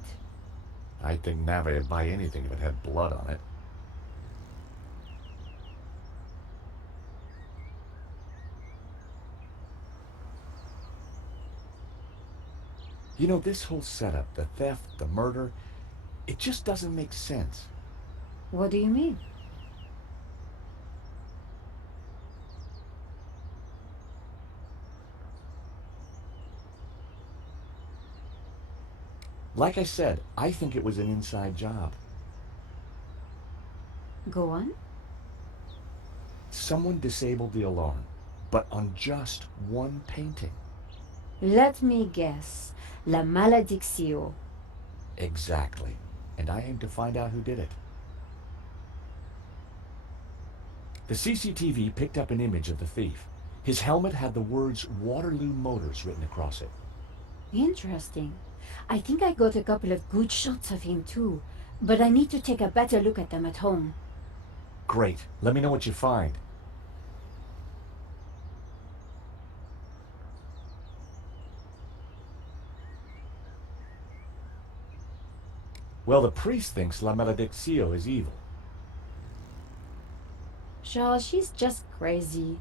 I think Nave would buy anything if it had blood on it. You know, this whole setup, the theft, the murder, it just doesn't make sense. What do you mean? Like I said, I think it was an inside job. Go on. Someone disabled the alarm, but on just one painting. Let me guess. La Maledictio. Exactly. And I aim to find out who did it. The CCTV picked up an image of the thief. His helmet had the words Waterloo Motors written across it. Interesting. I think I got a couple of good shots of him too, but I need to take a better look at them at home. Great. Let me know what you find. Well, the priest thinks La Maledictio is evil. Sure, she's just crazy.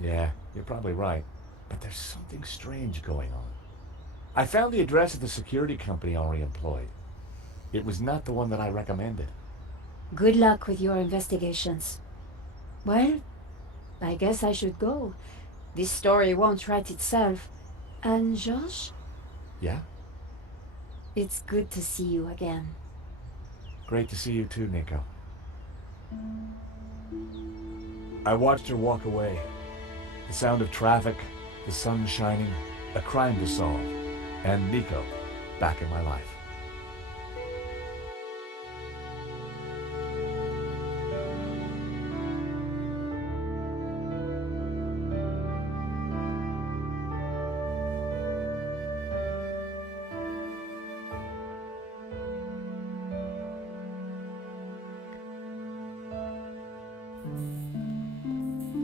Yeah, you're probably right. But there's something strange going on. I found the address of the security company Henri employed. It was not the one that I recommended. Good luck with your investigations. Well, I guess I should go. This story won't write itself. And Georges, Yeah? it's good to see you again. Great to see you too, Nico. I watched her walk away. The sound of traffic, the sun shining, a crime to solve, and Nico back in my life.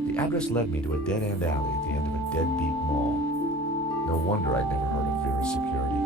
The address led me to a dead-end alley at the end of a deadbeat mall. No wonder I'd never heard of Vera's security.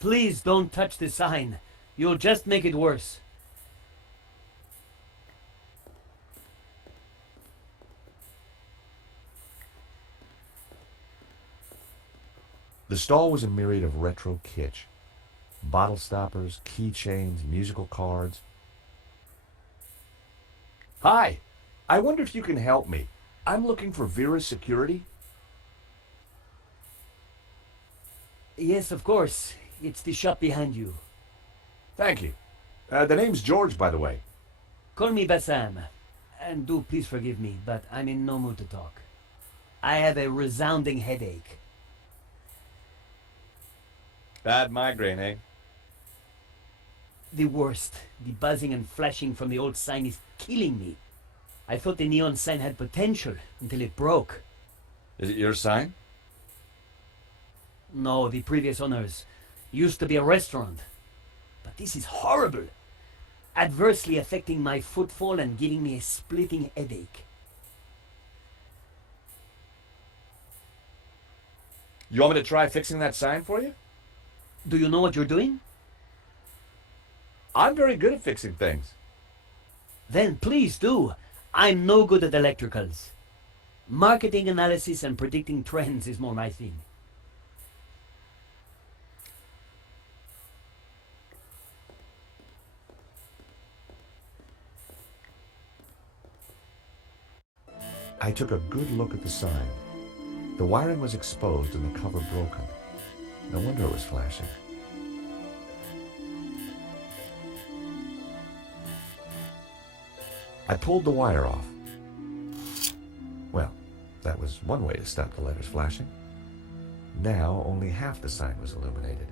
Please don't touch the sign. You'll just make it worse. The stall was a myriad of retro kitsch. Bottle stoppers, keychains, musical cards. Hi! I wonder if you can help me. I'm looking for Vera's security. Yes, of course. It's the shop behind you. Thank you. The name's George, by the way. Call me Bassam. And do please forgive me, but I'm in no mood to talk. I have a resounding headache. Bad migraine, eh? The worst. The buzzing and flashing from the old sign is killing me. I thought the neon sign had potential until it broke. Is it your sign? No, the previous owners. Used to be a restaurant. But this is horrible. Adversely affecting my footfall and giving me a splitting headache. You want me to try fixing that sign for you? Do you know what you're doing? I'm very good at fixing things. Then please do. I'm no good at electricals. Marketing analysis and predicting trends is more my thing. I took a good look at the sign. The wiring was exposed and the cover broken. No wonder it was flashing. I pulled the wire off. Well, that was one way to stop the letters flashing. Now only half the sign was illuminated.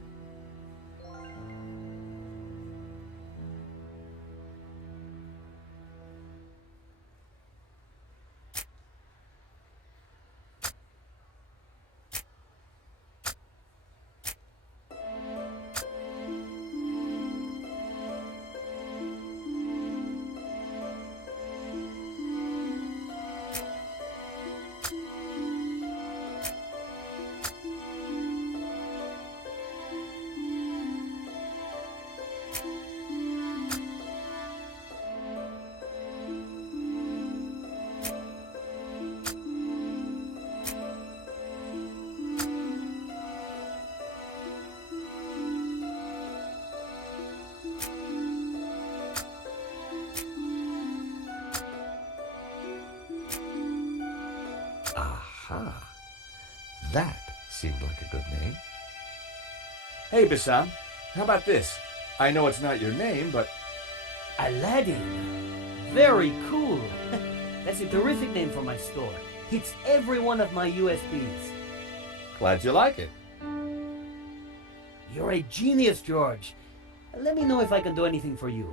Aha! That seemed like a good name. Hey, Bassam, how about this? I know it's not your name, but... Aladdin. Very cool. That's a terrific name for my store. Hits every one of my USPs. Glad you like it. You're a genius, George. Let me know if I can do anything for you.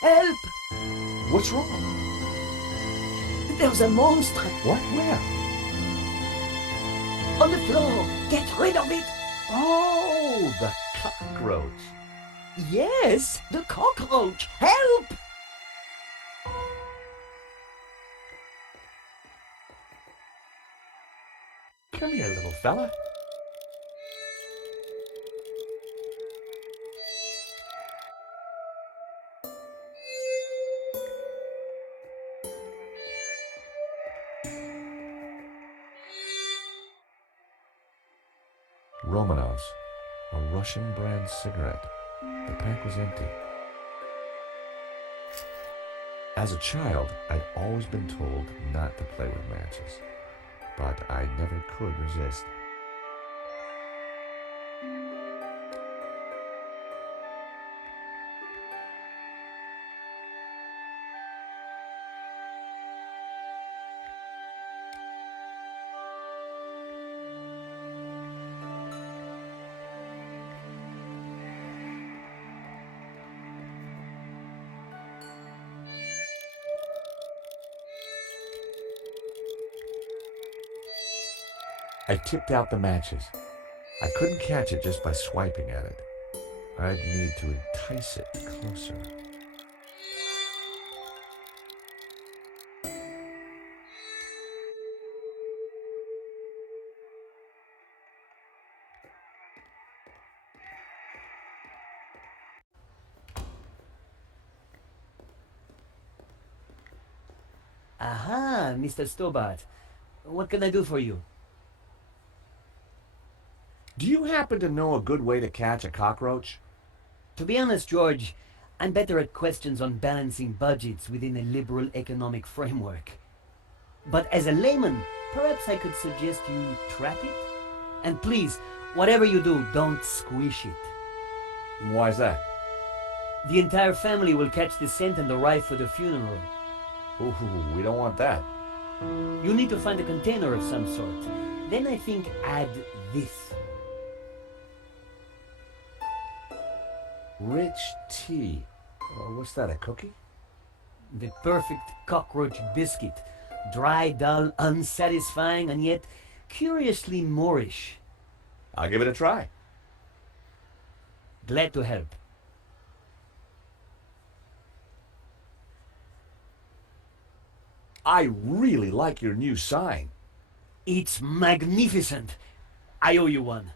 Help! What's wrong? There's a monster What? Where? on the floor. Get rid of it. Oh, the cockroach. Yes, the cockroach. Help! Come here, little fella. Romanovs, a Russian brand cigarette. The pack was empty. As a child, I'd always been told not to play with matches, but I never could resist. I tipped out the matches. I couldn't catch it just by swiping at it. I'd need to entice it closer. Aha, Mr. Stobart. What can I do for you? Do you happen to know a good way to catch a cockroach? To be honest, George, I'm better at questions on balancing budgets within a liberal economic framework. But as a layman, perhaps I could suggest you trap it? And please, whatever you do, don't squish it. Why is that? The entire family will catch the scent and arrive for the funeral. Ooh, we don't want that. You need to find a container of some sort. Then I think add this. Rich tea. Oh, what's that, a cookie? The perfect cockroach biscuit. Dry, dull, unsatisfying, and yet curiously Moorish. I'll give it a try. Glad to help. I really like your new sign. It's magnificent. I owe you one.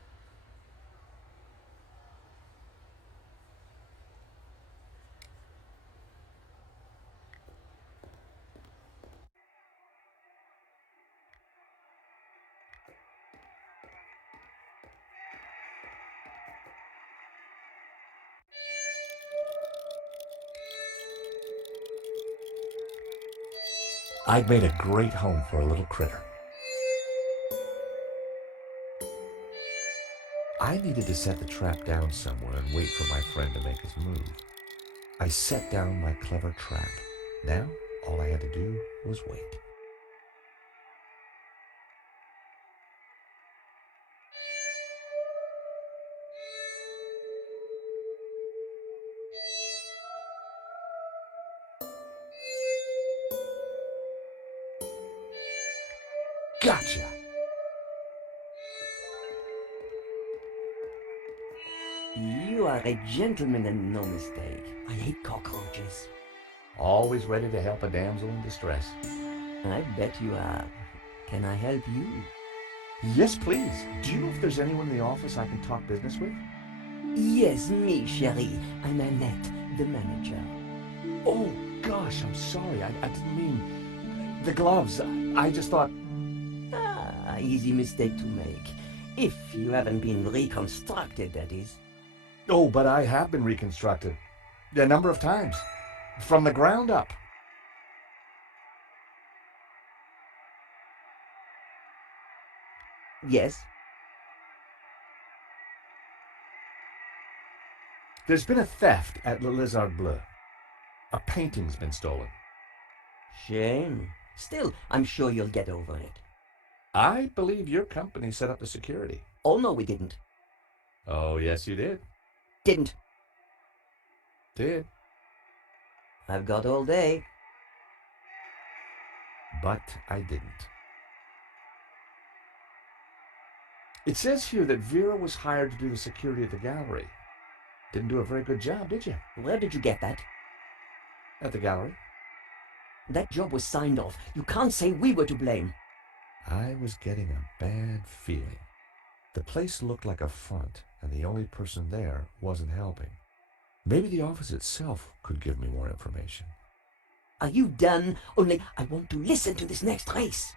I'd made a great home for a little critter. I needed to set the trap down somewhere and wait for my friend to make his move. I set down my clever trap. Now, all I had to do was wait. Gotcha! You are a gentleman and no mistake. I hate cockroaches. Always ready to help a damsel in distress. I bet you are. Can I help you? Yes, please. Do you know if there's anyone in the office I can talk business with? Yes, me, chérie. I'm Annette, the manager. Oh, gosh, I'm sorry. I didn't mean... The gloves. I just thought... Ah, easy mistake to make. If you haven't been reconstructed, that is. Oh, but I have been reconstructed. A number of times. From the ground up. Yes. There's been a theft at Le Lézard Bleu. A painting's been stolen. Shame. Still, I'm sure you'll get over it. I believe your company set up the security. Oh, no, we didn't. Oh, yes, you did. Didn't. Did. I've got all day. But I didn't. It says here that Vera was hired to do the security of the gallery. Didn't do a very good job, did you? Where did you get that? At the gallery. That job was signed off. You can't say we were to blame. I was getting a bad feeling. The place looked like a front, and the only person there wasn't helping. Maybe the office itself could give me more information. Are you done? Only I want to listen to this next race.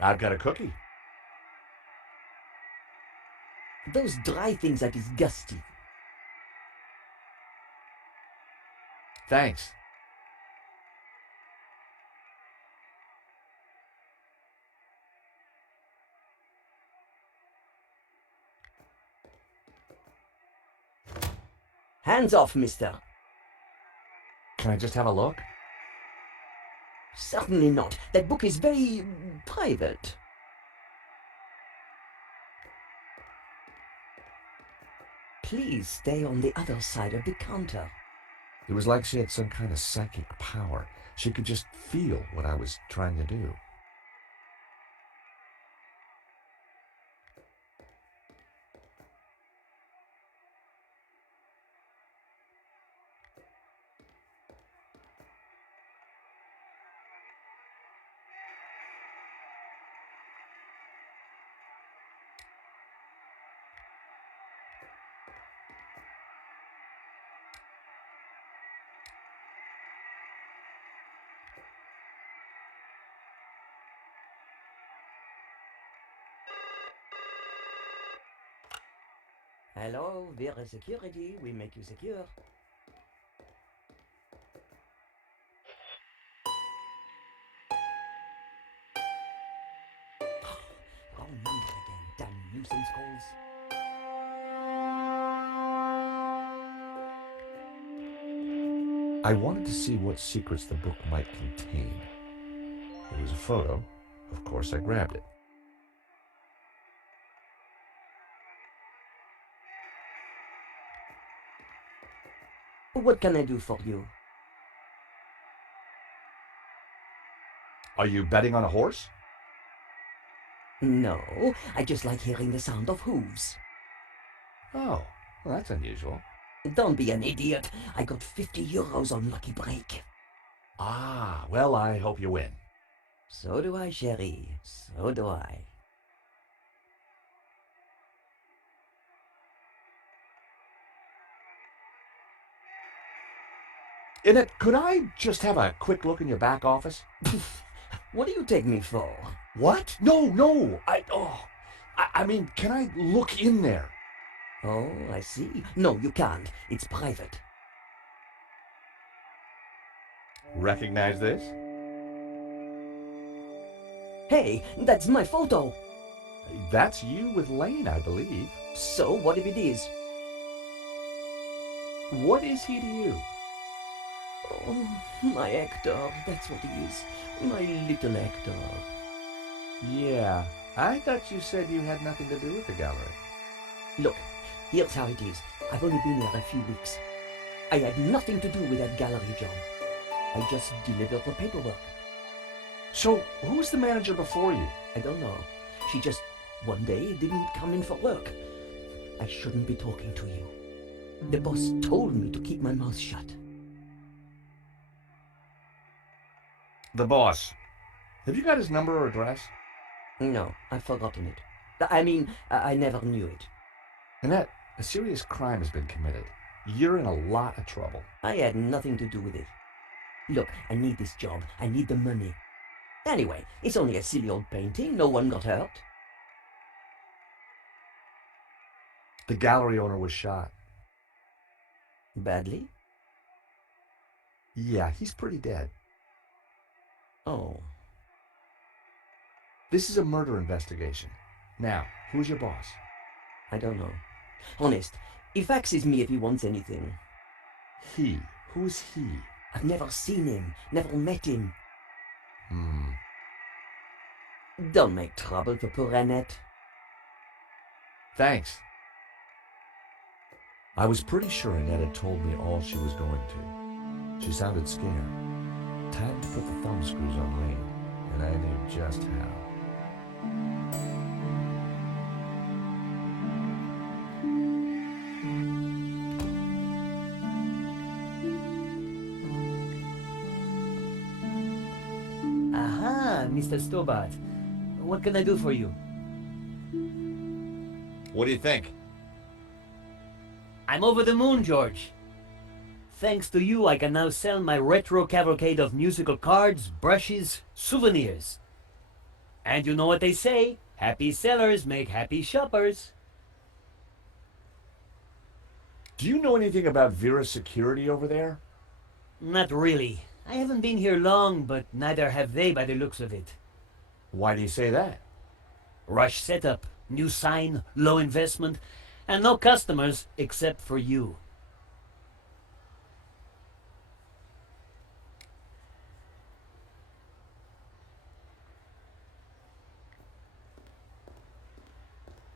I've got a cookie. Those dry things are disgusting. Thanks. Hands off, mister. Can I just have a look? Certainly not. That book is very private. Please stay on the other side of the counter. It was like she had some kind of psychic power. She could just feel what I was trying to do. Hello, Vera Security. We make you secure. Wrong number again. Damn nuisance calls. I wanted to see what secrets the book might contain. There was a photo, Of course, I grabbed it. What can I do for you? Are you betting on a horse? No, I just like hearing the sound of hooves. Oh, well, that's unusual. Don't be an idiot. I got 50 euros on Lucky Break. Ah, well, I hope you win. So do I, chérie. So do I. Innit, could I just have a quick look in your back office? What do you take me for? What? No. I mean, can I look in there? Oh, I see. No, you can't. It's private. Recognize this? Hey, that's my photo. That's you with Lane, I believe. So, what if it is? What is he to you? Oh, my Hector. That's what he is. My little Hector. Yeah, I thought you said you had nothing to do with the gallery. Look, here's how it is. I've only been here a few weeks. I had nothing to do with that gallery job. I just delivered the paperwork. So, who's the manager before you? I don't know. She just, one day, didn't come in for work. I shouldn't be talking to you. The boss told me to keep my mouth shut. The boss. Have you got his number or address? No, I've forgotten it. I mean, I never knew it. Annette, a serious crime has been committed. You're in a lot of trouble. I had nothing to do with it. Look, I need this job. I need the money. Anyway, it's only a silly old painting. No one got hurt. The gallery owner was shot. Badly? Yeah, he's pretty dead. Oh. This is a murder investigation. Now, who's your boss? I don't know. Honest, he faxes me if he wants anything. He? Who's he? I've never seen him, never met him. Don't make trouble for poor Annette. Thanks. I was pretty sure Annette had told me all she was going to. She sounded scared. Time to put the thumb screws on Lane, and I knew just how. Aha, Mr. Stobart. What can I do for you? What do you think? I'm over the moon, George. Thanks to you, I can now sell my retro cavalcade of musical cards, brushes, souvenirs. And you know what they say? Happy sellers make happy shoppers. Do you know anything about Vera's security over there? Not really. I haven't been here long, but neither have they by the looks of it. Why do you say that? Rush setup, new sign, low investment, and no customers except for you.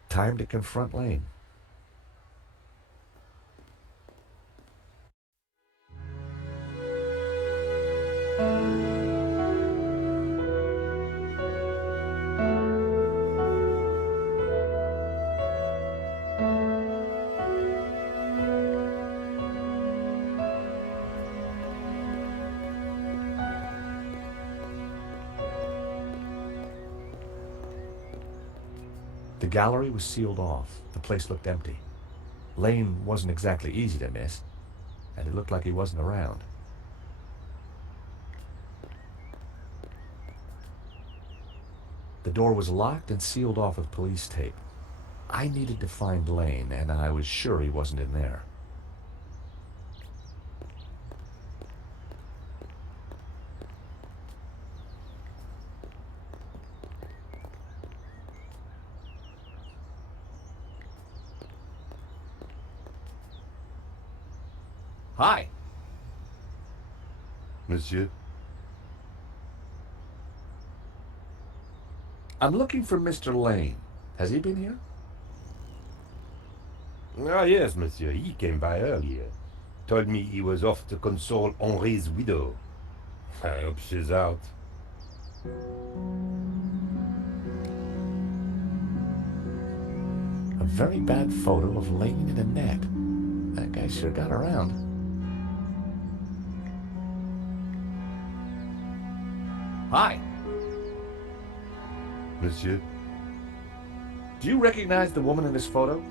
Time to confront Lane. The gallery was sealed off. The place looked empty. Lane wasn't exactly easy to miss, and it looked like he wasn't around. The door was locked and sealed off with police tape. I needed to find Lane, and I was sure he wasn't in there. Hi. Monsieur? I'm looking for Mr. Lane. Has he been here? Ah, yes, monsieur. He came by earlier. Told me he was off to console Henri's widow. I hope she's out. A very bad photo of Lane and Annette. That guy sure got around. Hi. Monsieur? Do you recognize the woman in this photo?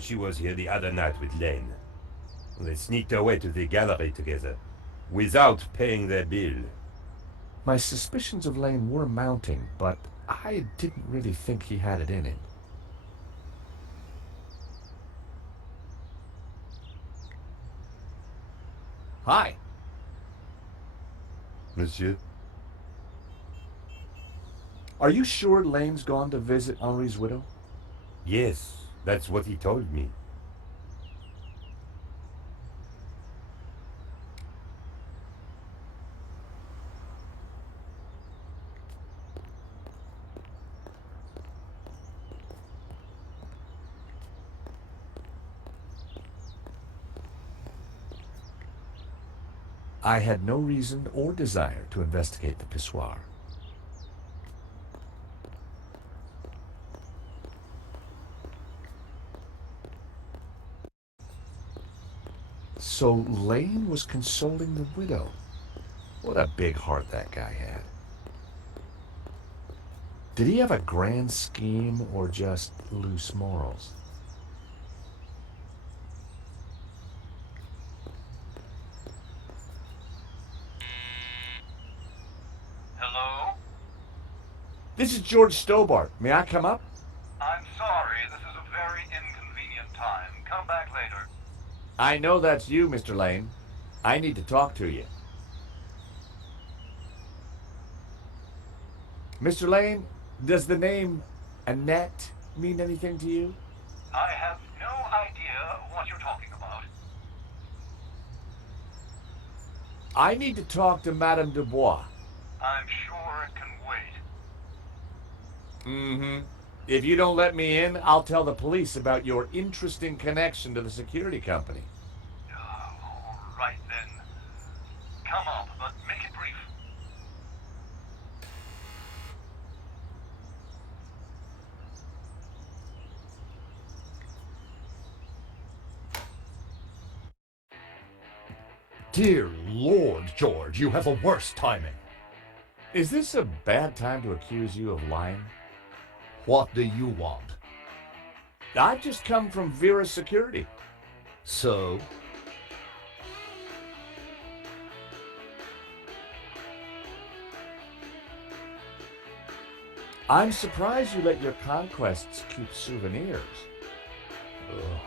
She was here the other night with Lane. They sneaked away to the gallery together, without paying their bill. My suspicions of Lane were mounting, but I didn't really think he had it in him. Hi. Monsieur? Are you sure Lane's gone to visit Henri's widow? Yes, that's what he told me. I had no reason or desire to investigate the pissoir. So Lane was consoling the widow. What a big heart that guy had. Did he have a grand scheme or just loose morals? Hello? This is George Stobart. May I come up? I'm sorry, this is a very inconvenient time. Come back later. I know that's you, Mr. Lane. I need to talk to you. Mr. Lane, does the name Annette mean anything to you? I have no idea what you're talking about. I need to talk to Madame Dubois. I'm sure it can wait. Mm-hmm. If you don't let me in, I'll tell the police about your interesting connection to the security company. All right then. Come up, but make it brief. Dear Lord, George, you have the worst timing. Is this a bad time to accuse you of lying? What do you want? I've just come from Vera's security. So? I'm surprised you let your conquests keep souvenirs. Ugh.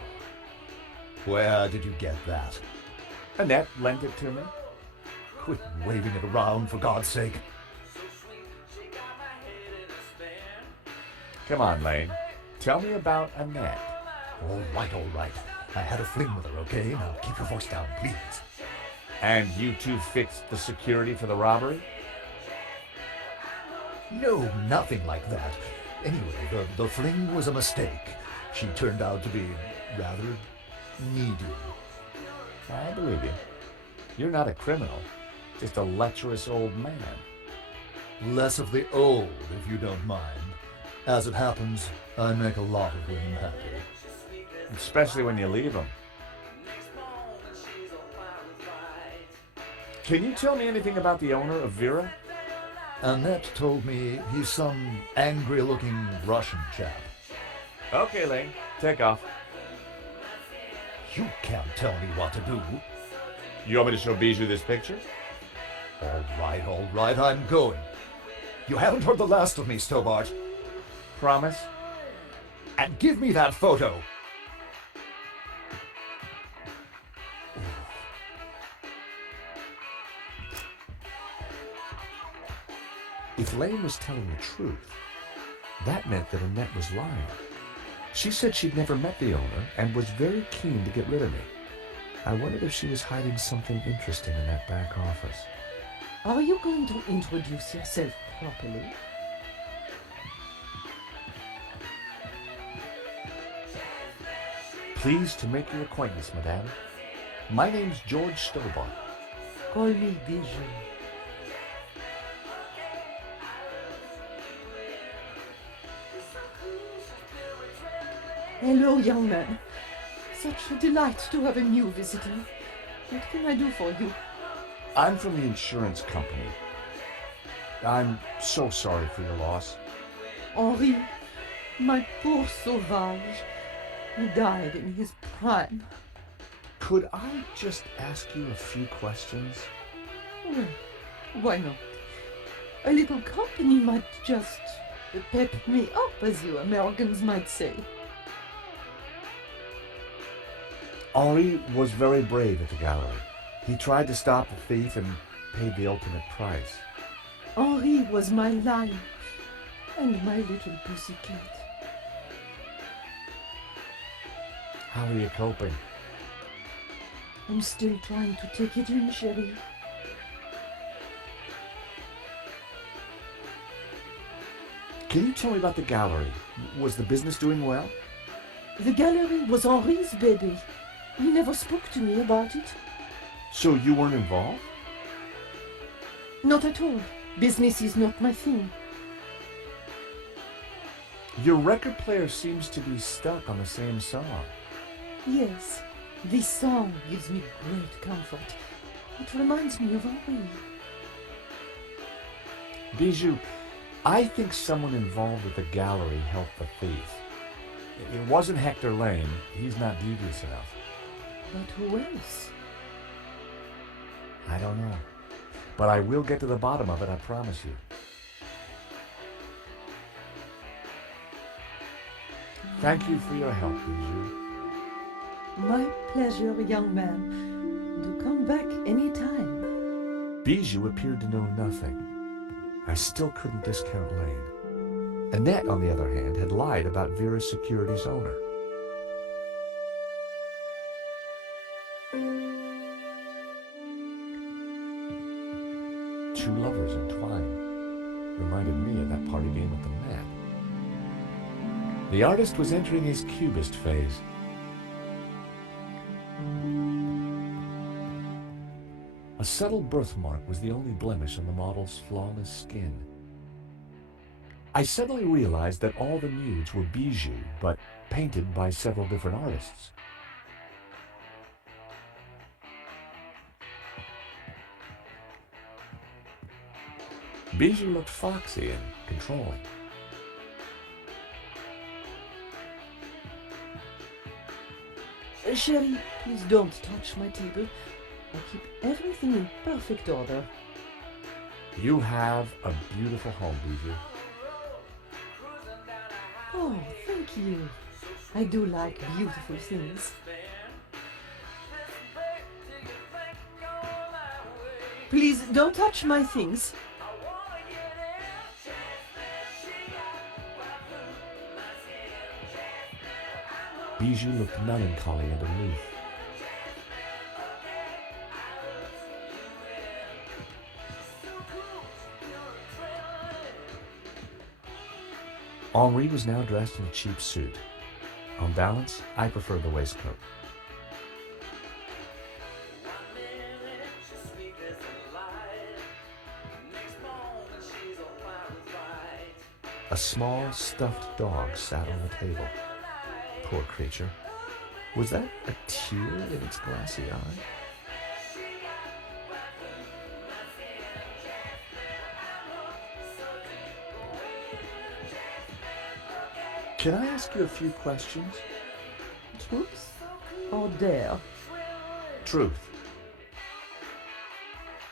Where did you get that? Annette lent it to me. Quit waving it around, for God's sake. Come on, Lane. Tell me about Annette. All right, all right. I had a fling with her, okay? Now keep your voice down, please. And you two fixed the security for the robbery? No, nothing like that. Anyway, the fling was a mistake. She turned out to be rather needy. I believe you. You're not a criminal, just a lecherous old man. Less of the old, if you don't mind. As it happens, I make a lot of women happy. Especially when you leave them. Can you tell me anything about the owner of Vera? Annette told me he's some angry-looking Russian chap. Okay, Lane. Take off. You can't tell me what to do. You want me to show Bijou this picture? All right, I'm going. You haven't heard the last of me, Stobart. Promise? And give me that photo. If Lane was telling the truth, that meant that Annette was lying. She said she'd never met the owner and was very keen to get rid of me. I wondered if she was hiding something interesting in that back office. Are you going to introduce yourself properly? Pleased to make your acquaintance, madame. My name's George Stobart. Call me Bijou. Hello, young man. Such a delight to have a new visitor. What can I do for you? I'm from the insurance company. I'm so sorry for your loss. Henri, my poor sauvage. He died in his prime. Could I just ask you a few questions? Well, why not? A little company might just pep me up, as you Americans might say. Henri was very brave at the gallery. He tried to stop the thief and paid the ultimate price. Henri was my lion and my little pussycat. How are you coping? I'm still trying to take it in, Sherry. Can you tell me about the gallery? Was the business doing well? The gallery was Henri's baby. He never spoke to me about it. So you weren't involved? Not at all. Business is not my thing. Your record player seems to be stuck on the same song. Yes, this song gives me great comfort. It reminds me of Henri. Bijou, I think someone involved with the gallery helped the thief. It wasn't Hector Lane. He's not devious enough. But who else? I don't know. But I will get to the bottom of it, I promise you. Thank you for your help, Bijou. My pleasure, young man. Do come back any time. Bijou appeared to know nothing. I still couldn't discount Lane. Annette, on the other hand, had lied about Vera's securities owner. Two lovers entwined. Reminded me of that party game at the Met. The artist was entering his cubist phase. A subtle birthmark was the only blemish on the model's flawless skin. I suddenly realized that all the nudes were Bijou, but painted by several different artists. Bijou looked foxy and controlling. Sherry, please don't touch my table. I keep everything in perfect order. You have a beautiful home, Bijou. Oh, thank you. I do like beautiful things. Please don't touch my things. Bijou looked melancholy and aloof. Henri was now dressed in a cheap suit. On balance, I preferred the waistcoat. A small, stuffed dog sat on the table. Poor creature. Was that a tear in its glassy eye? Can I ask you a few questions? Truth or dare? Truth.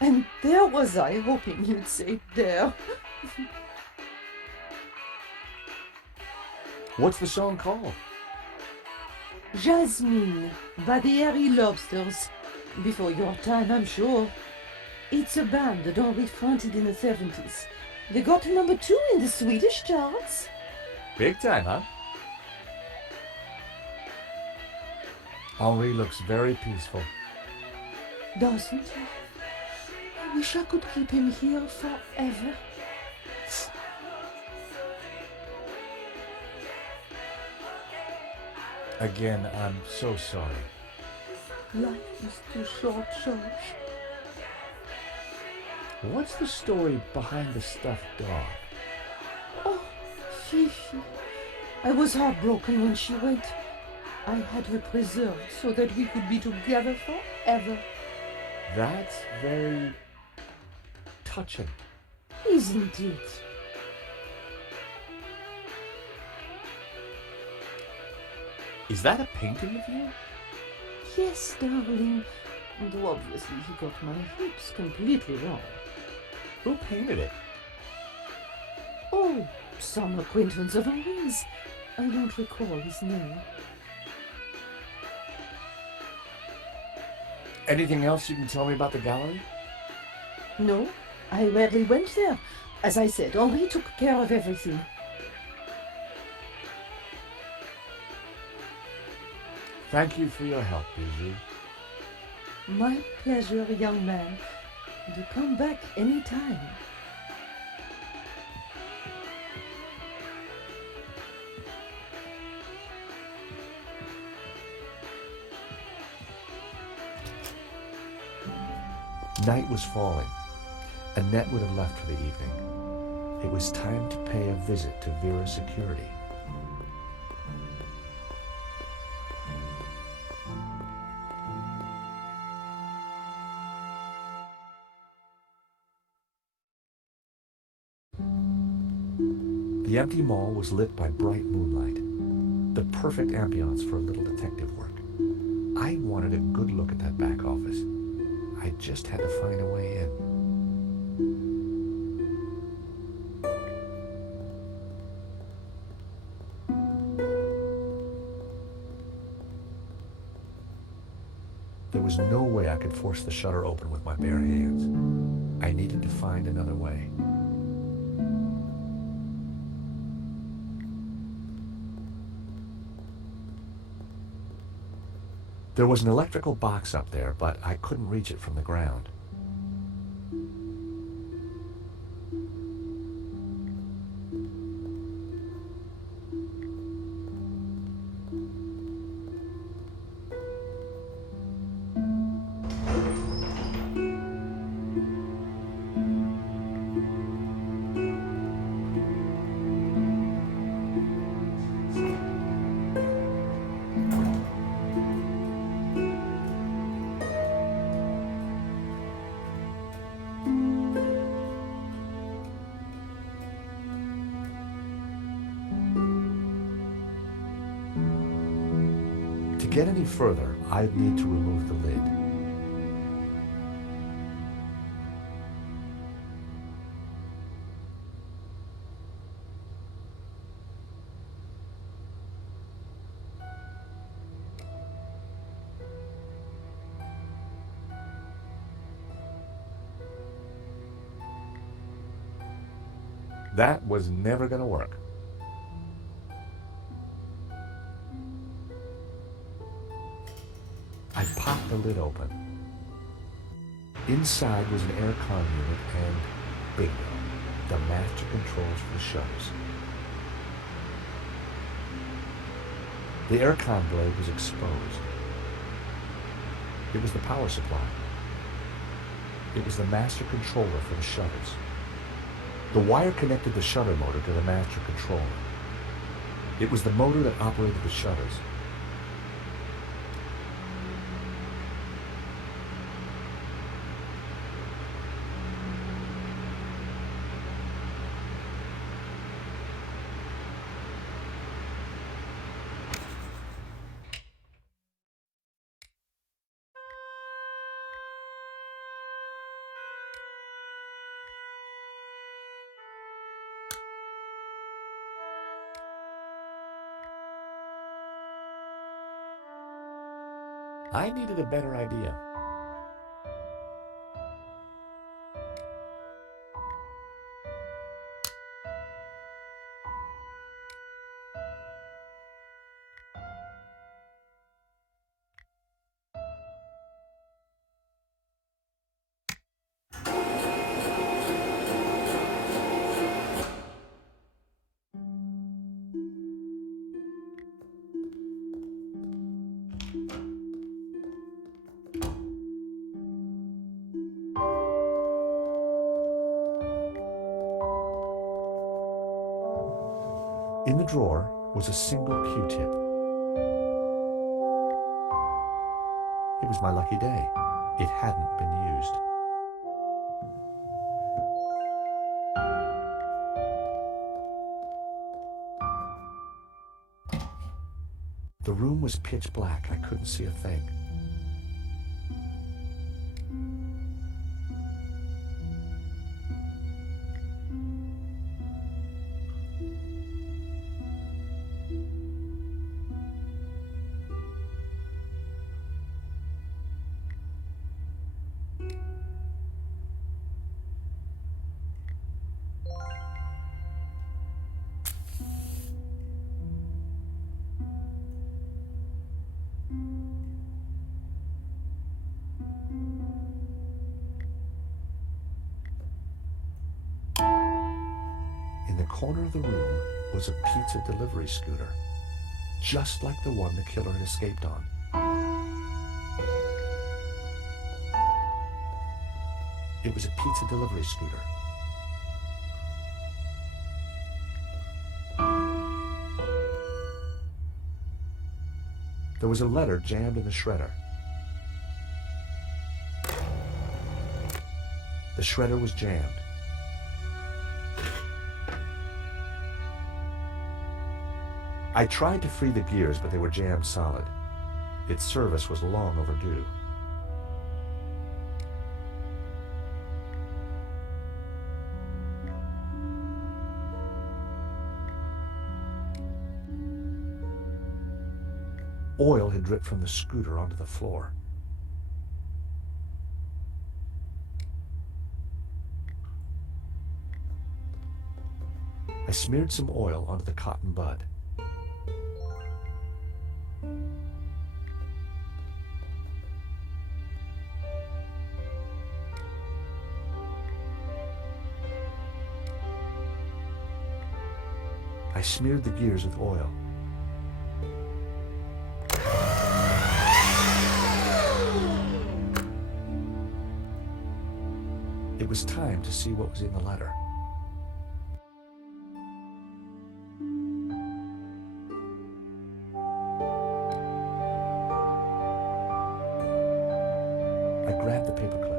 And there was I hoping you'd say dare. What's the song called? Jasmine by the Airy Lobsters. Before your time, I'm sure. It's a band that Henri fronted in the 70s. They got to #2 in the Swedish charts. Big time, huh? Henri looks very peaceful. Doesn't he? wish I could keep him here forever. Again, I'm so sorry. Life is too short, George. What's the story behind the stuffed dog? Oh, Fifi. I was heartbroken when she went. I had her preserved so that we could be together forever. That's very touching. Isn't it? Is that a painting of you? Yes, darling. Though obviously he got my hips completely wrong. Who painted it? Oh, some acquaintance of Henri's. I don't recall his name. Anything else you can tell me about the gallery? No, I rarely went there. As I said, Henri took care of everything. Thank you for your help, Bijou. My pleasure, young man. To come back any time. Night was falling. Annette would have left for the evening. It was time to pay a visit to Vera's security. The empty mall was lit by bright moonlight, the perfect ambiance for a little detective work. I wanted a good look at that back office. I just had to find a way in. There was no way I could force the shutter open with my bare hands. I needed to find another way. There was an electrical box up there, but I couldn't reach it from the ground. To get any further, I'd need to remove the lid. That was never going to work. I popped the lid open. Inside was an aircon unit and bingo, the master controls for the shutters. The aircon blade was exposed. It was the power supply. It was the master controller for the shutters. The wire connected the shutter motor to the master controller. It was the motor that operated the shutters. I needed a better idea. In the drawer was a single Q-tip. It was my lucky day. It hadn't been used. The room was pitch black. I couldn't see a thing. In the corner of the room was a pizza delivery scooter, just like the one the killer had escaped on. It was a pizza delivery scooter. There was a letter jammed in the shredder. The shredder was jammed. I tried to free the gears, but they were jammed solid. Its service was long overdue. Oil had dripped from the scooter onto the floor. I smeared some oil onto the cotton bud. I smeared the gears with oil. It was time to see what was in the letter. I grabbed the paperclip.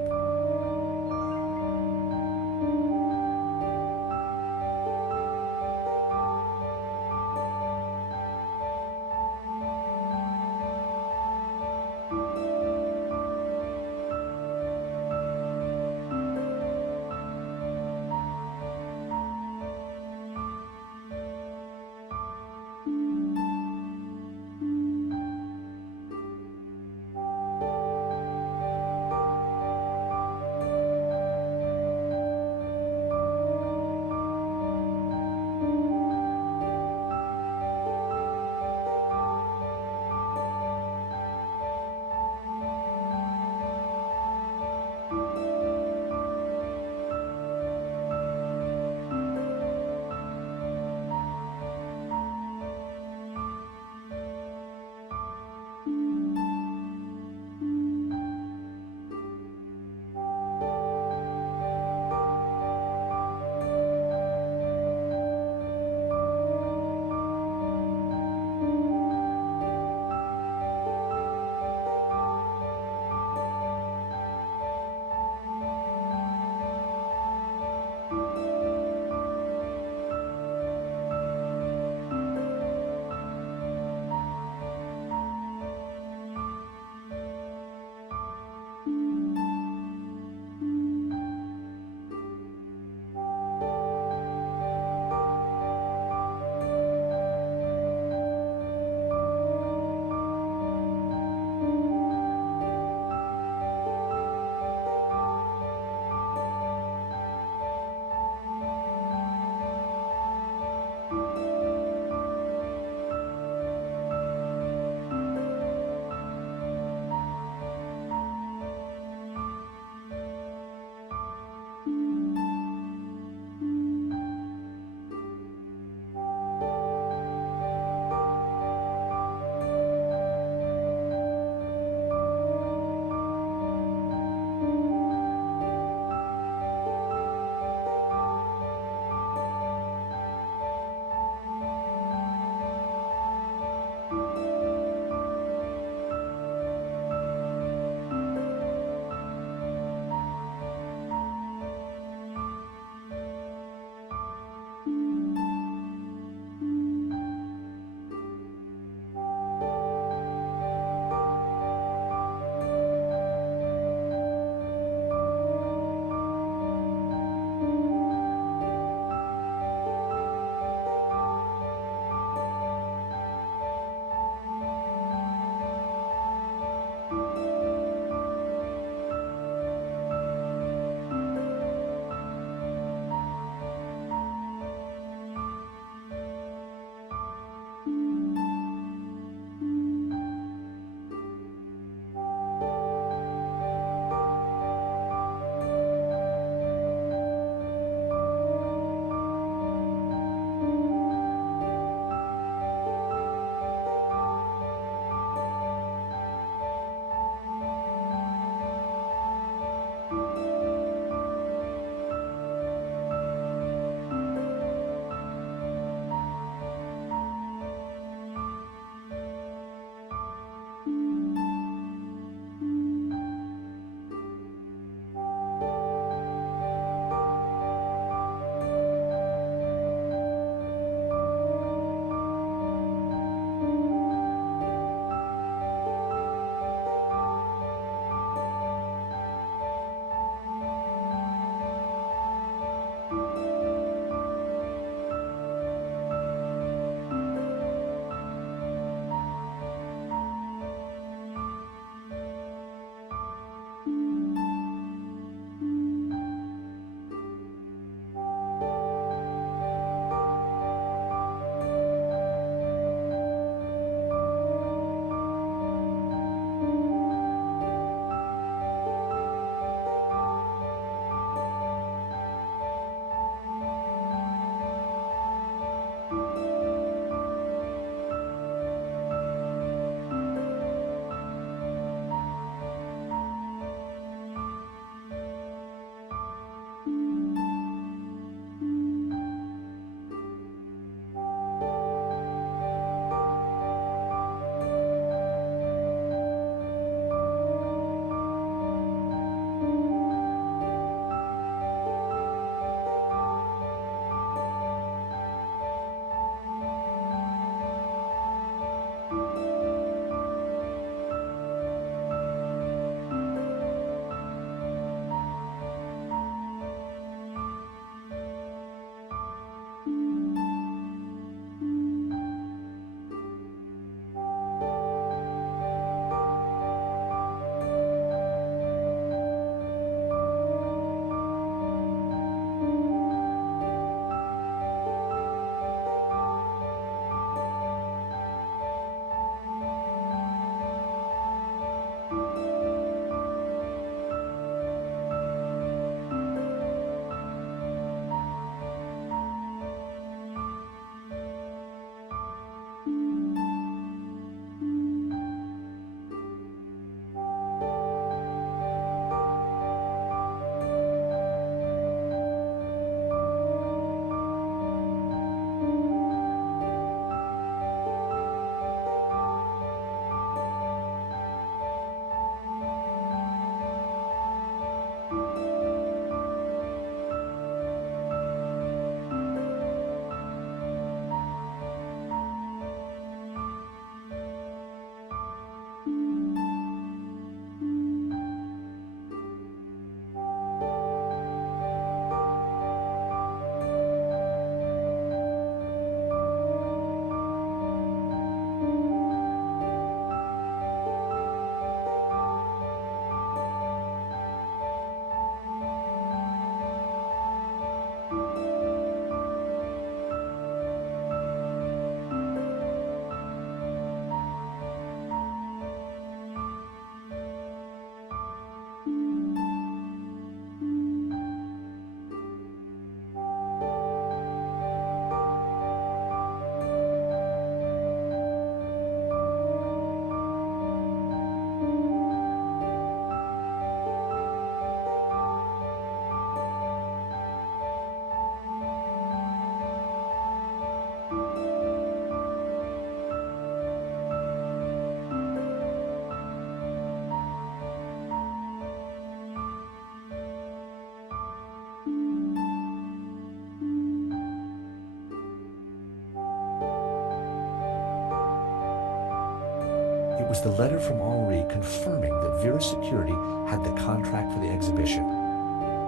was the letter from Henri confirming that Vera Security had the contract for the exhibition.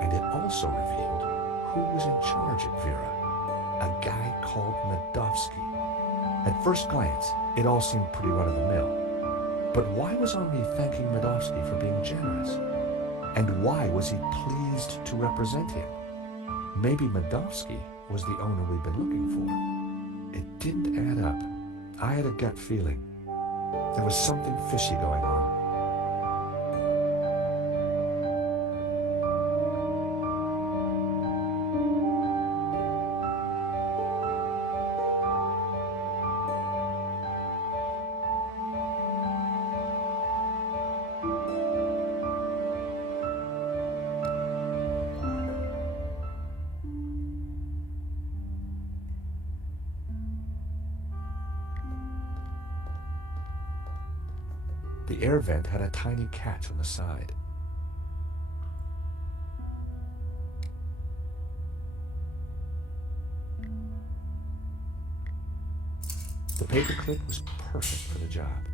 And it also revealed who was in charge at Vera. A guy called Medovsky. At first glance, it all seemed pretty run-of-the-mill. But why was Henri thanking Medovsky for being generous? And why was he pleased to represent him? Maybe Medovsky was the owner we'd been looking for. It didn't add up. I had a gut feeling. There was something fishy going on. The air vent had a tiny catch on the side. The paperclip was perfect for the job.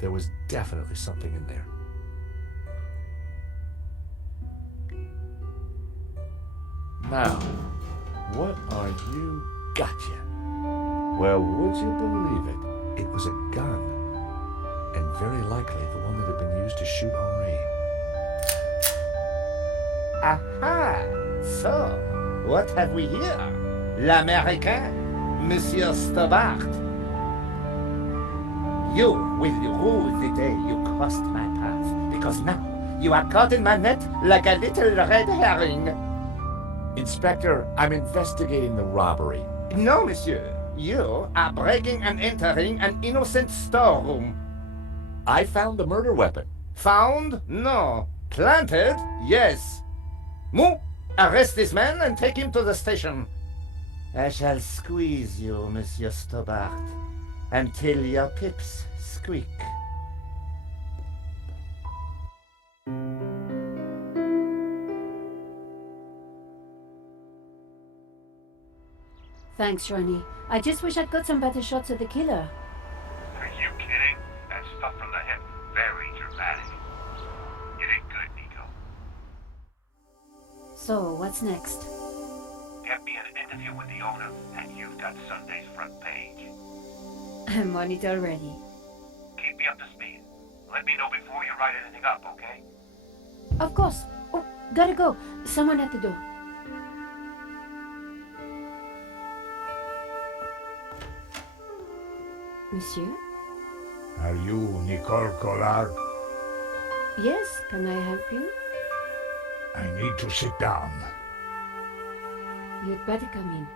There was definitely something in there. Now, what are you? Gotcha. Well, would you believe it? It was a gun. And very likely the one that had been used to shoot Henri. Aha! So, what have we here? L'Américain, Monsieur Stobart. You will rue the day you crossed my path, because now you are caught in my net like a little red herring. Inspector, I'm investigating the robbery. No, monsieur. You are breaking and entering an innocent storeroom. I found the murder weapon. Found? No. Planted? Yes. Mou, arrest this man and take him to the station. I shall squeeze you, Monsieur Stobart, until your pips squeak. Thanks, Ronnie. I just wish I'd got some better shots of the killer. Are you kidding? That stuff from the hip, very dramatic. You did good, Nico. So, what's next? Get me an interview with the owner, and you've got Sunday's front page. I'm on it already. Keep me up to speed. Let me know before you write anything up, okay? Of course. Oh, gotta go. Someone at the door. Monsieur? Are you Nicole Collard? Yes, can I help you? I need to sit down. You'd better come in.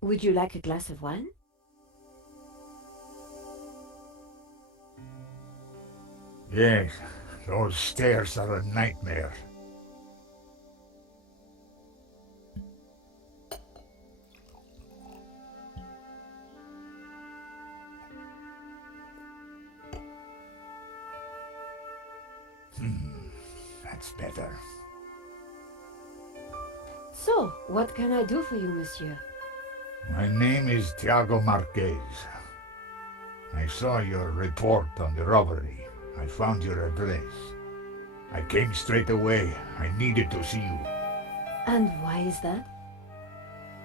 Would you like a glass of wine? Yes, those stairs are a nightmare. That's better. So, what can I do for you, monsieur? My name is Tiago Marquez. I saw your report on the robbery. I found your address. I came straight away. I needed to see you. And why is that?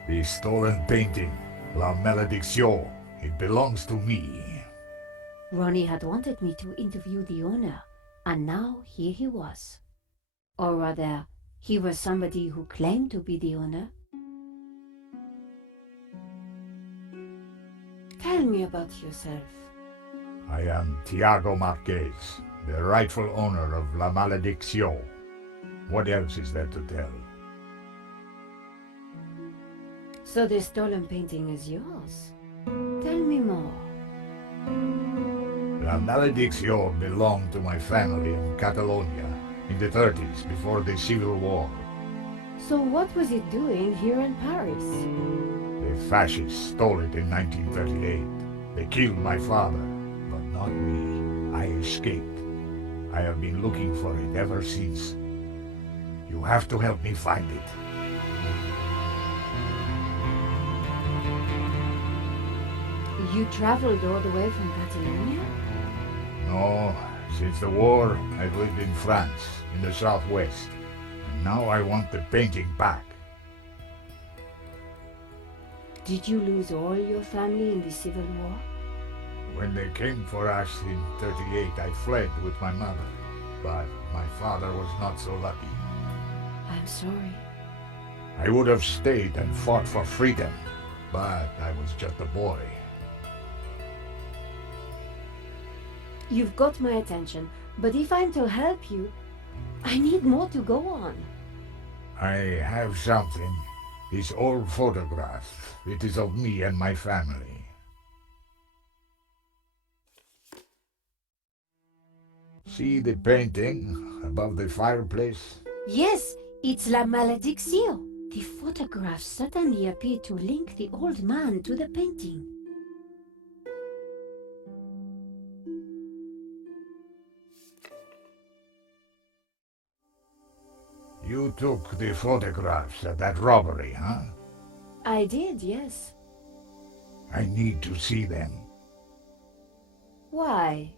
The stolen painting, La Malédiction. It belongs to me. Ronnie had wanted me to interview the owner, and now here he was. Or rather, he was somebody who claimed to be the owner. Tell me about yourself. I am Tiago Marquez, the rightful owner of La Malédiction. What else is there to tell? So the stolen painting is yours. Tell me more. La Malédiction belonged to my family in Catalonia in the 30s, before the Civil War. So what was it doing here in Paris? The fascists stole it in 1938. They killed my father, but not me. I escaped. I have been looking for it ever since. You have to help me find it. You traveled all the way from Catalonia? No, since the war, I've lived in France, in the southwest. And now I want the painting back. Did you lose all your family in the Civil War? When they came for us in 38, I fled with my mother. But my father was not so lucky. I'm sorry. I would have stayed and fought for freedom, but I was just a boy. You've got my attention, but if I'm to help you, I need more to go on. I have something. This old photograph. It is of me and my family. See the painting above the fireplace? Yes, it's La Maledicció. The photograph suddenly appeared to link the old man to the painting. You took the photographs at that robbery, huh? I did, yes. I need to see them. Why?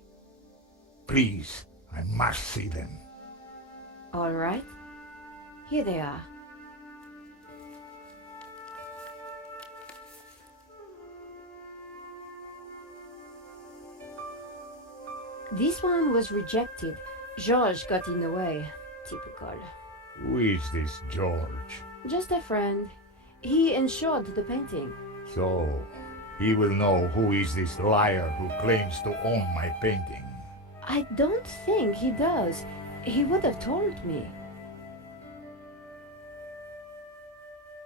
Please, I must see them. All right. Here they are. This one was rejected. George got in the way. Typical. Who is this George? Just a friend. He insured the painting. So, he will know who is this liar who claims to own my painting. I don't think he does. He would have told me.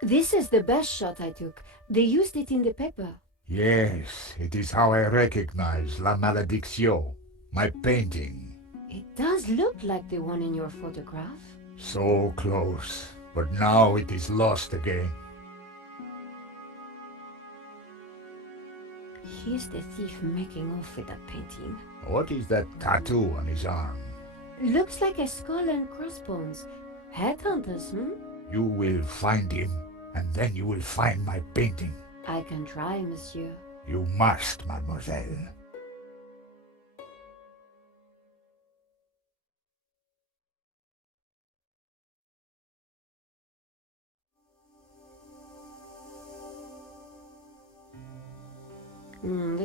This is the best shot I took. They used it in the paper. Yes, it is how I recognize La Maledicció, my painting. It does look like the one in your photograph. So close, but now it is lost again. Here's the thief making off with that painting. What is that tattoo on his arm? Looks like a skull and crossbones. Headhunters, You will find him, and then you will find my painting. I can try, monsieur. You must, mademoiselle.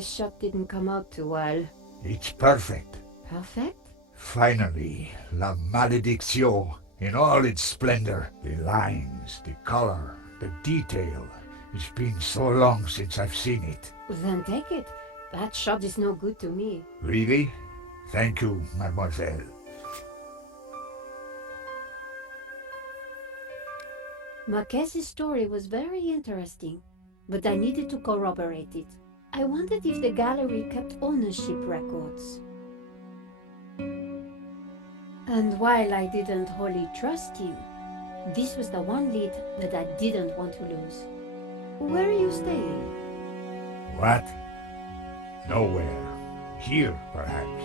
This shot didn't come out too well. It's perfect. Perfect? Finally, La Maledicció, in all its splendor. The lines, the color, the detail. It's been so long since I've seen it. Then take it. That shot is no good to me. Really? Thank you, mademoiselle. Marquez's story was very interesting, but I needed to corroborate it. I wondered if the gallery kept ownership records. And while I didn't wholly trust him, this was the one lead that I didn't want to lose. Where are you staying? What? Nowhere. Here, perhaps.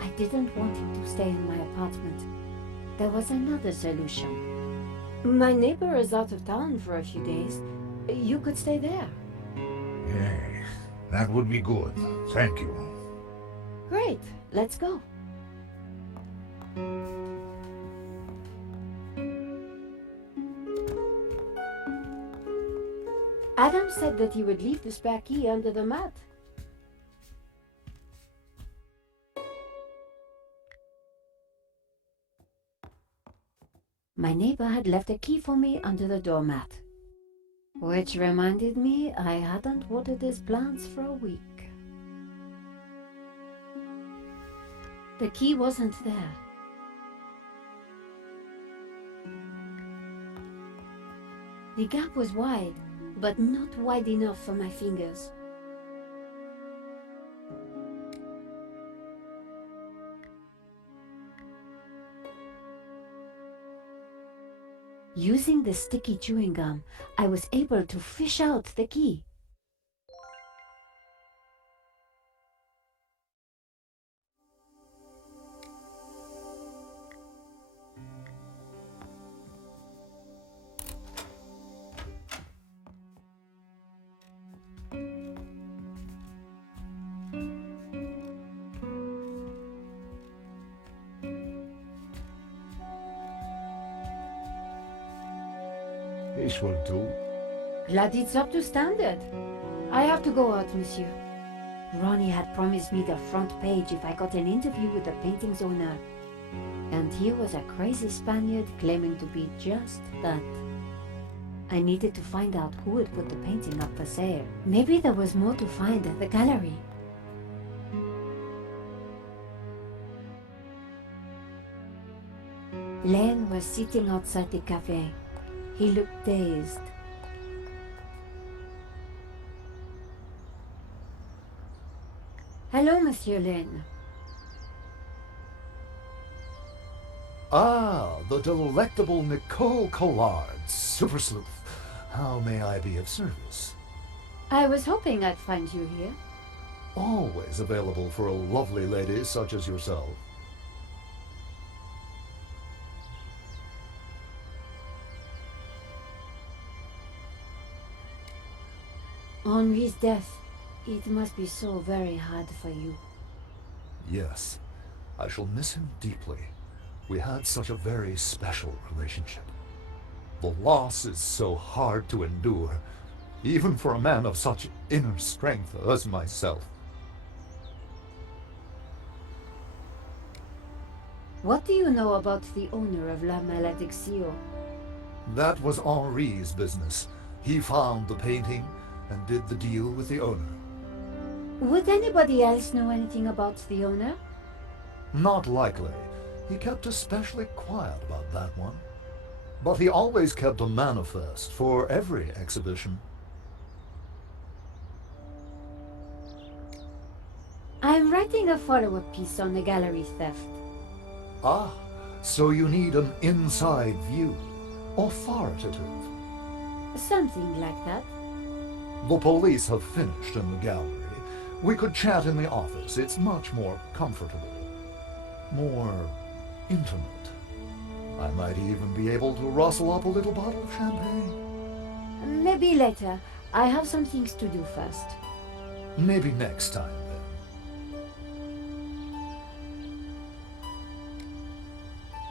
I didn't want him to stay in my apartment. There was another solution. My neighbor is out of town for a few days. You could stay there. Yes, that would be good. Thank you. Great, let's go. Adam said that he would leave the spare key under the mat. My neighbor had left a key for me under the doormat. Which reminded me I hadn't watered his plants for a week. The key wasn't there. The gap was wide, but not wide enough for my fingers. Using the sticky chewing gum, I was able to fish out the key. Ich will do. Glad it's up to standard. I have to go out, monsieur. Ronnie had promised me the front page if I got an interview with the painting's owner. And here was a crazy Spaniard claiming to be just that. I needed to find out who had put the painting up for sale. Maybe there was more to find at the gallery. Len was sitting outside the cafe. He looked dazed. Hello, Monsieur Len. Ah, the delectable Nicole Collard, super sleuth. How may I be of service? I was hoping I'd find you here. Always available for a lovely lady such as yourself. Henri's death. It must be so very hard for you. Yes, I shall miss him deeply. We had such a very special relationship. The loss is so hard to endure, even for a man of such inner strength as myself. What do you know about the owner of La Malédiction? That was Henri's business. He found the painting and did the deal with the owner. Would anybody else know anything about the owner? Not likely. He kept especially quiet about that one. But he always kept a manifest for every exhibition. I'm writing a follow-up piece on the gallery theft. Ah, so you need an inside view. Authoritative. Something like that. The police have finished in the gallery. We could chat in the office. It's much more comfortable. More intimate. I might even be able to rustle up a little bottle of champagne. Maybe later. I have some things to do first. Maybe next time, then.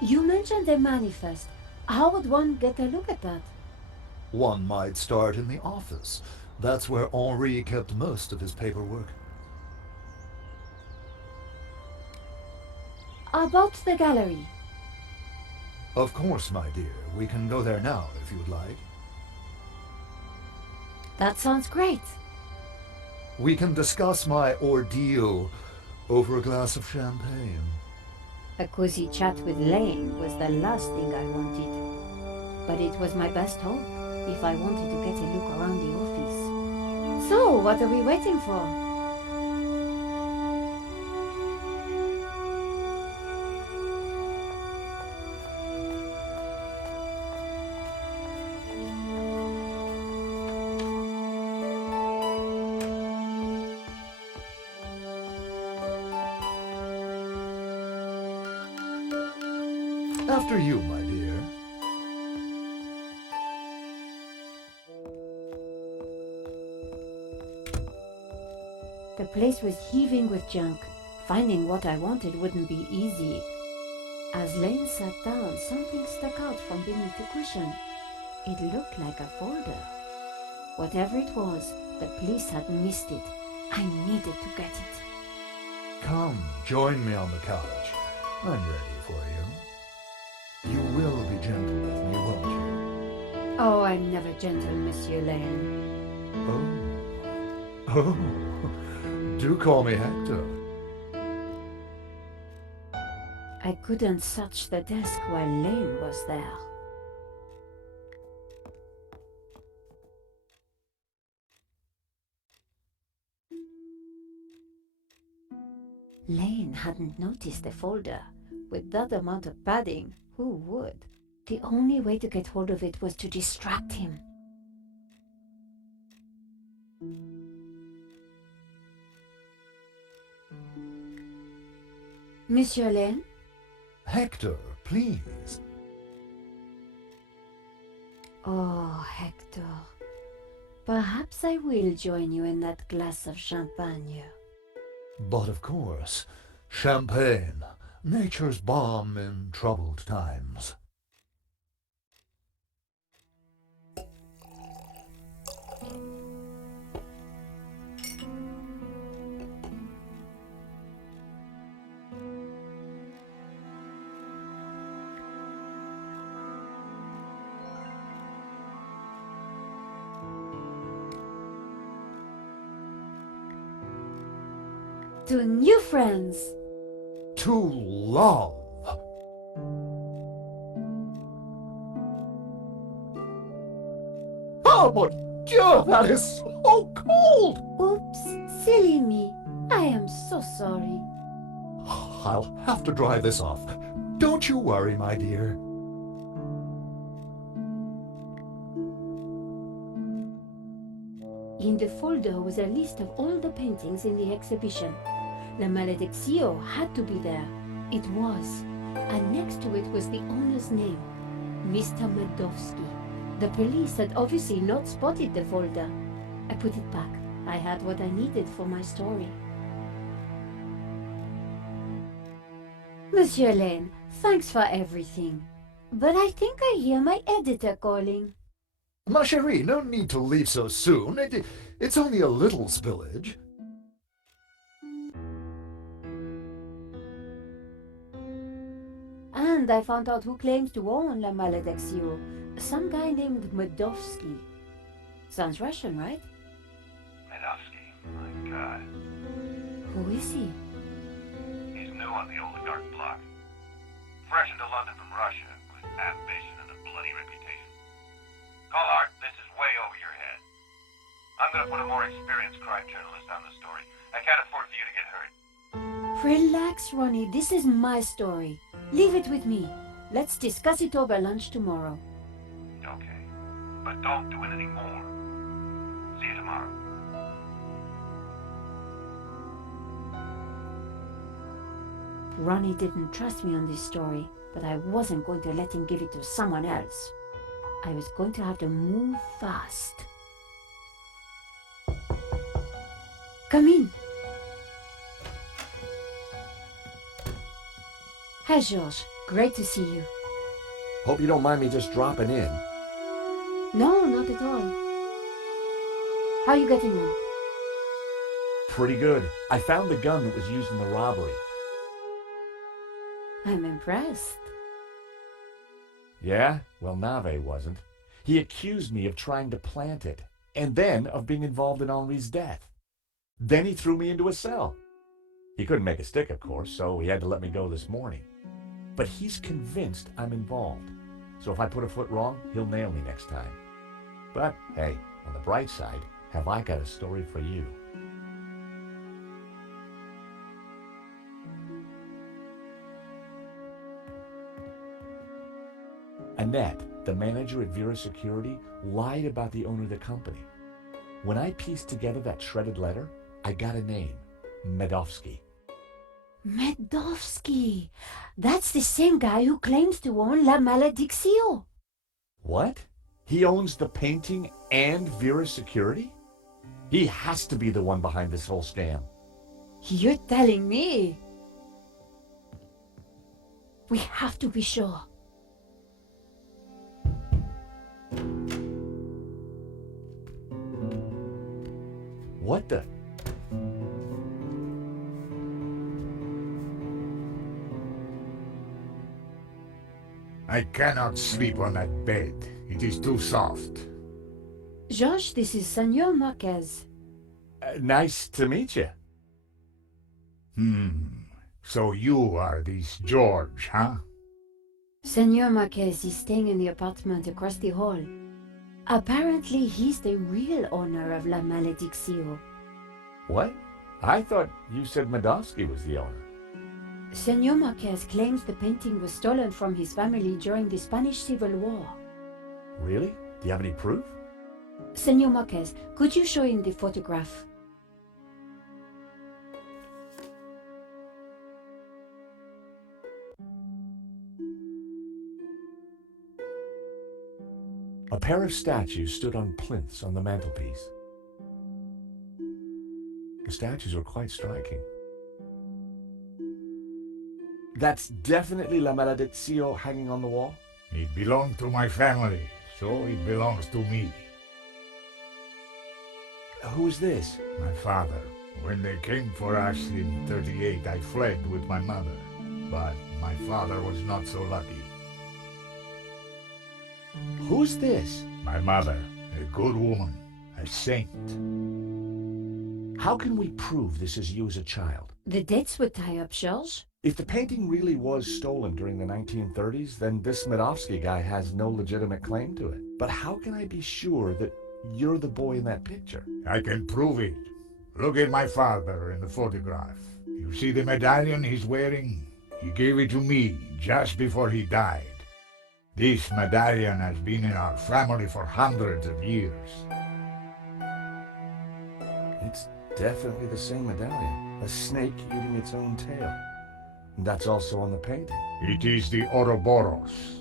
You mentioned a manifest. How would one get a look at that? One might start in the office. That's where Henri kept most of his paperwork. About the gallery. Of course, my dear. We can go there now, if you'd like. That sounds great. We can discuss my ordeal over a glass of champagne. A cozy chat with Lane was the last thing I wanted. But it was my best hope if I wanted to get a look around the office. So, what are we waiting for? After you, my dear. The place was heaving with junk. Finding what I wanted wouldn't be easy. As Lane sat down, something stuck out from beneath the cushion. It looked like a folder. Whatever it was, the police had missed it. I needed to get it. Come, join me on the couch. I'm ready for you. You will be gentle with me, won't you? Oh, I'm never gentle, Monsieur Lane. Oh. Do call me Hector. I couldn't touch the desk while Lane was there. Lane hadn't noticed the folder. With that amount of padding, who would? The only way to get hold of it was to distract him. Monsieur Lane? Hector, please. Oh, Hector. Perhaps I will join you in that glass of champagne. But of course, champagne, nature's balm in troubled times. To new friends! To love! Oh, mon Dieu, that is so cold! Oops, silly me. I am so sorry. I'll have to dry this off. Don't you worry, my dear. In the folder was a list of all the paintings in the exhibition. La Malediccio had to be there. It was. And next to it was the owner's name, Mr. Medowski. The police had obviously not spotted the folder. I put it back. I had what I needed for my story. Monsieur Lane, thanks for everything. But I think I hear my editor calling. Ma chérie, no need to leave so soon. It's only a little spillage. And I found out who claims to own La Malediccio. Some guy named Medowski. Sounds Russian, right? Medowski, my God. Who is he? He's new on the oligarch block. Fresh into London from Russia, with ambition and a bloody reputation. Collard, this is way over your head. I'm gonna put a more experienced crime journalist on the story. I can't afford for you to get hurt. Relax, Ronnie. This is my story. Leave it with me. Let's discuss it over lunch tomorrow. Okay. But don't do anything more. See you tomorrow. Ronnie didn't trust me on this story, but I wasn't going to let him give it to someone else. I was going to have to move fast. Come in. Hi, George. Great to see you. Hope you don't mind me just dropping in. No, not at all. How are you getting on? Pretty good. I found the gun that was used in the robbery. I'm impressed. Yeah? Well, Nave wasn't. He accused me of trying to plant it, and then of being involved in Henri's death. Then he threw me into a cell. He couldn't make a stick, of course, so he had to let me go this morning. But he's convinced I'm involved. So if I put a foot wrong, he'll nail me next time. But, hey, on the bright side, have I got a story for you. Annette, the manager at Vera Security, lied about the owner of the company. When I pieced together that shredded letter, I got a name, Medowski. Medowski! That's the same guy who claims to own La Malediccio. What? He owns the painting and Vera Security? He has to be the one behind this whole scam. You're telling me? We have to be sure. What the? I cannot sleep on that bed. It is too soft. George, this is Senor Marquez. Nice to meet you. So you are this George, huh? Senor Marquez is staying in the apartment across the hall. Apparently, he's the real owner of La Malediccio. What? I thought you said Medowski was the owner. Senor Marquez claims the painting was stolen from his family during the Spanish Civil War. Really? Do you have any proof? Senor Marquez, could you show him the photograph? A pair of statues stood on plinths on the mantelpiece. The statues were quite striking. That's definitely La Malediccio hanging on the wall? It belonged to my family, so it belongs to me. Who's this? My father. When they came for us in 38, I fled with my mother. But my father was not so lucky. Who's this? My mother, a good woman, a saint. How can we prove this is you as a child? The dates would tie up, George. If the painting really was stolen during the 1930s, then this Medovsky guy has no legitimate claim to it. But how can I be sure that you're the boy in that picture? I can prove it. Look at my father in the photograph. You see the medallion he's wearing? He gave it to me just before he died. This medallion has been in our family for hundreds of years. It's definitely the same medallion. A snake eating its own tail. And that's also on the painting. It is the Ouroboros.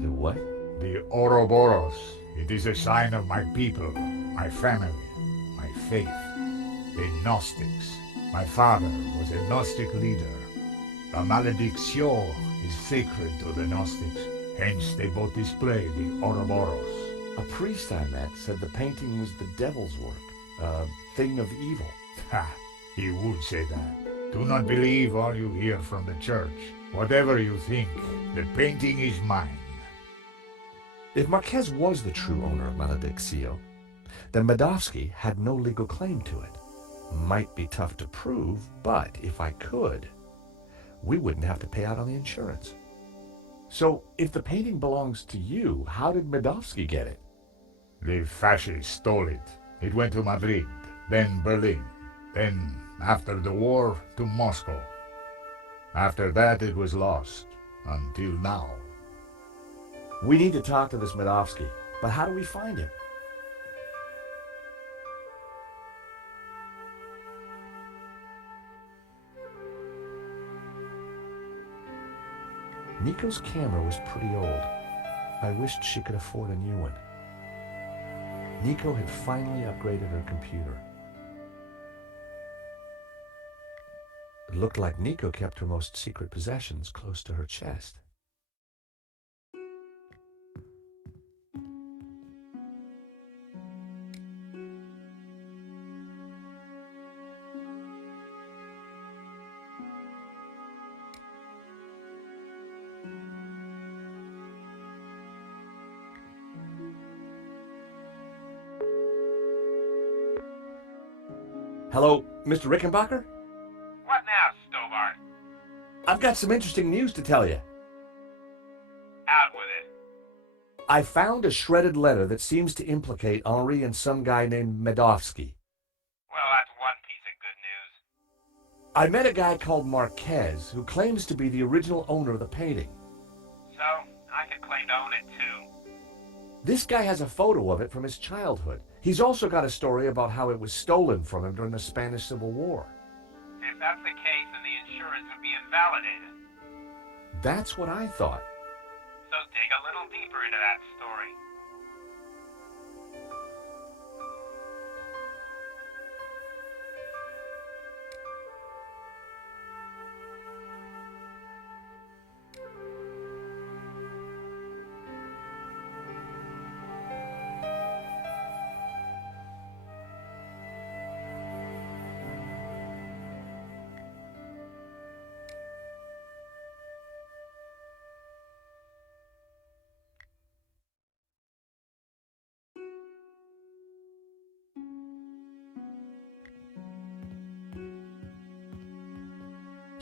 The what? The Ouroboros. It is a sign of my people, my family, my faith. The Gnostics. My father was a Gnostic leader. La Malediccio is sacred to the Gnostics. Hence they both display the Ouroboros. A priest I met said the painting was the devil's work. A thing of evil. Ha! He would say that. Do not believe all you hear from the church. Whatever you think, the painting is mine. If Marquez was the true owner of Malediccio, then Medovsky had no legal claim to it. Might be tough to prove, but if I could, we wouldn't have to pay out on the insurance. So, if the painting belongs to you, how did Medovsky get it? The fascists stole it. It went to Madrid, then Berlin, then, after the war, to Moscow. After that, it was lost, until now. We need to talk to this Medovsky, but how do we find him? Nico's camera was pretty old. I wished she could afford a new one. Nico had finally upgraded her computer. It looked like Nico kept her most secret possessions close to her chest. Hello, Mr. Rickenbacker? What now, Stobart? I've got some interesting news to tell you. Out with it. I found a shredded letter that seems to implicate Henri and some guy named Medovsky. Well, that's one piece of good news. I met a guy called Marquez who claims to be the original owner of the painting. So, I could claim to own it too. This guy has a photo of it from his childhood. He's also got a story about how it was stolen from him during the Spanish Civil War. If that's the case, then the insurance would be invalidated. That's what I thought. So dig a little deeper into that story.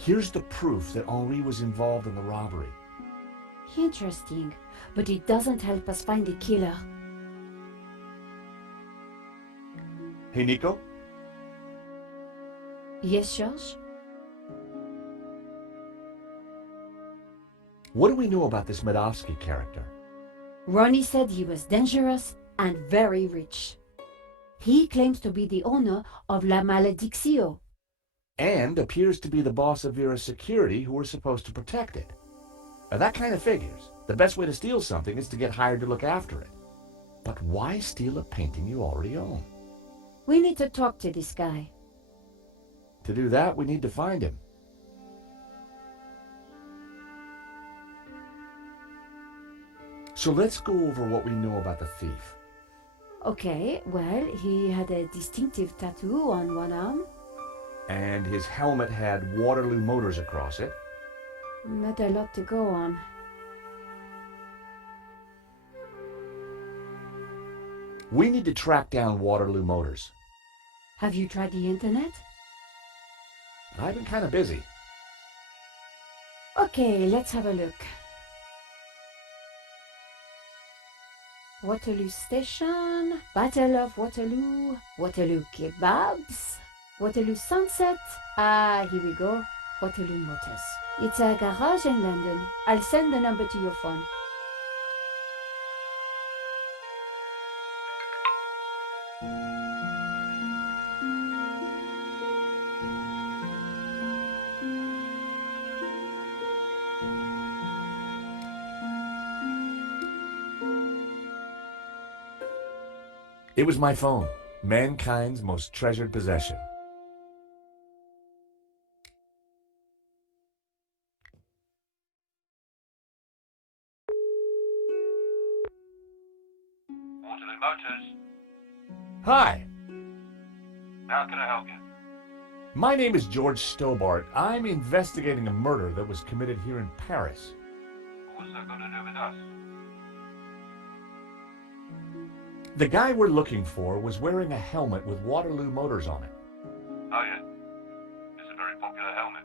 Here's the proof that Henri was involved in the robbery. Interesting, but it doesn't help us find the killer. Hey, Nico? Yes, George? What do we know about this Medovsky character? Ronnie said he was dangerous and very rich. He claims to be the owner of La Malediccio. And appears to be the boss of Vera's security who were supposed to protect it. Now that kind of figures. The best way to steal something is to get hired to look after it. But why steal a painting you already own? We need to talk to this guy. To do that, we need to find him. So let's go over what we know about the thief. Okay, well, he had a distinctive tattoo on one arm. And his helmet had Waterloo Motors across it. Not a lot to go on. We need to track down Waterloo Motors. Have you tried the internet? I've been kind of busy. Okay, let's have a look. Waterloo Station, Battle of Waterloo, Waterloo Kebabs, Waterloo Sunset. Ah, here we go. Waterloo Motors. It's a garage in London. I'll send the number to your phone. It was my phone, mankind's most treasured possession. Waterloo Motors. Hi, How can I help you? my name is George Stobart. I'm investigating a murder that was committed here in Paris. What's that got to do with us? The guy we're looking for was wearing a helmet with Waterloo Motors on it. Oh yeah. It's a very popular helmet.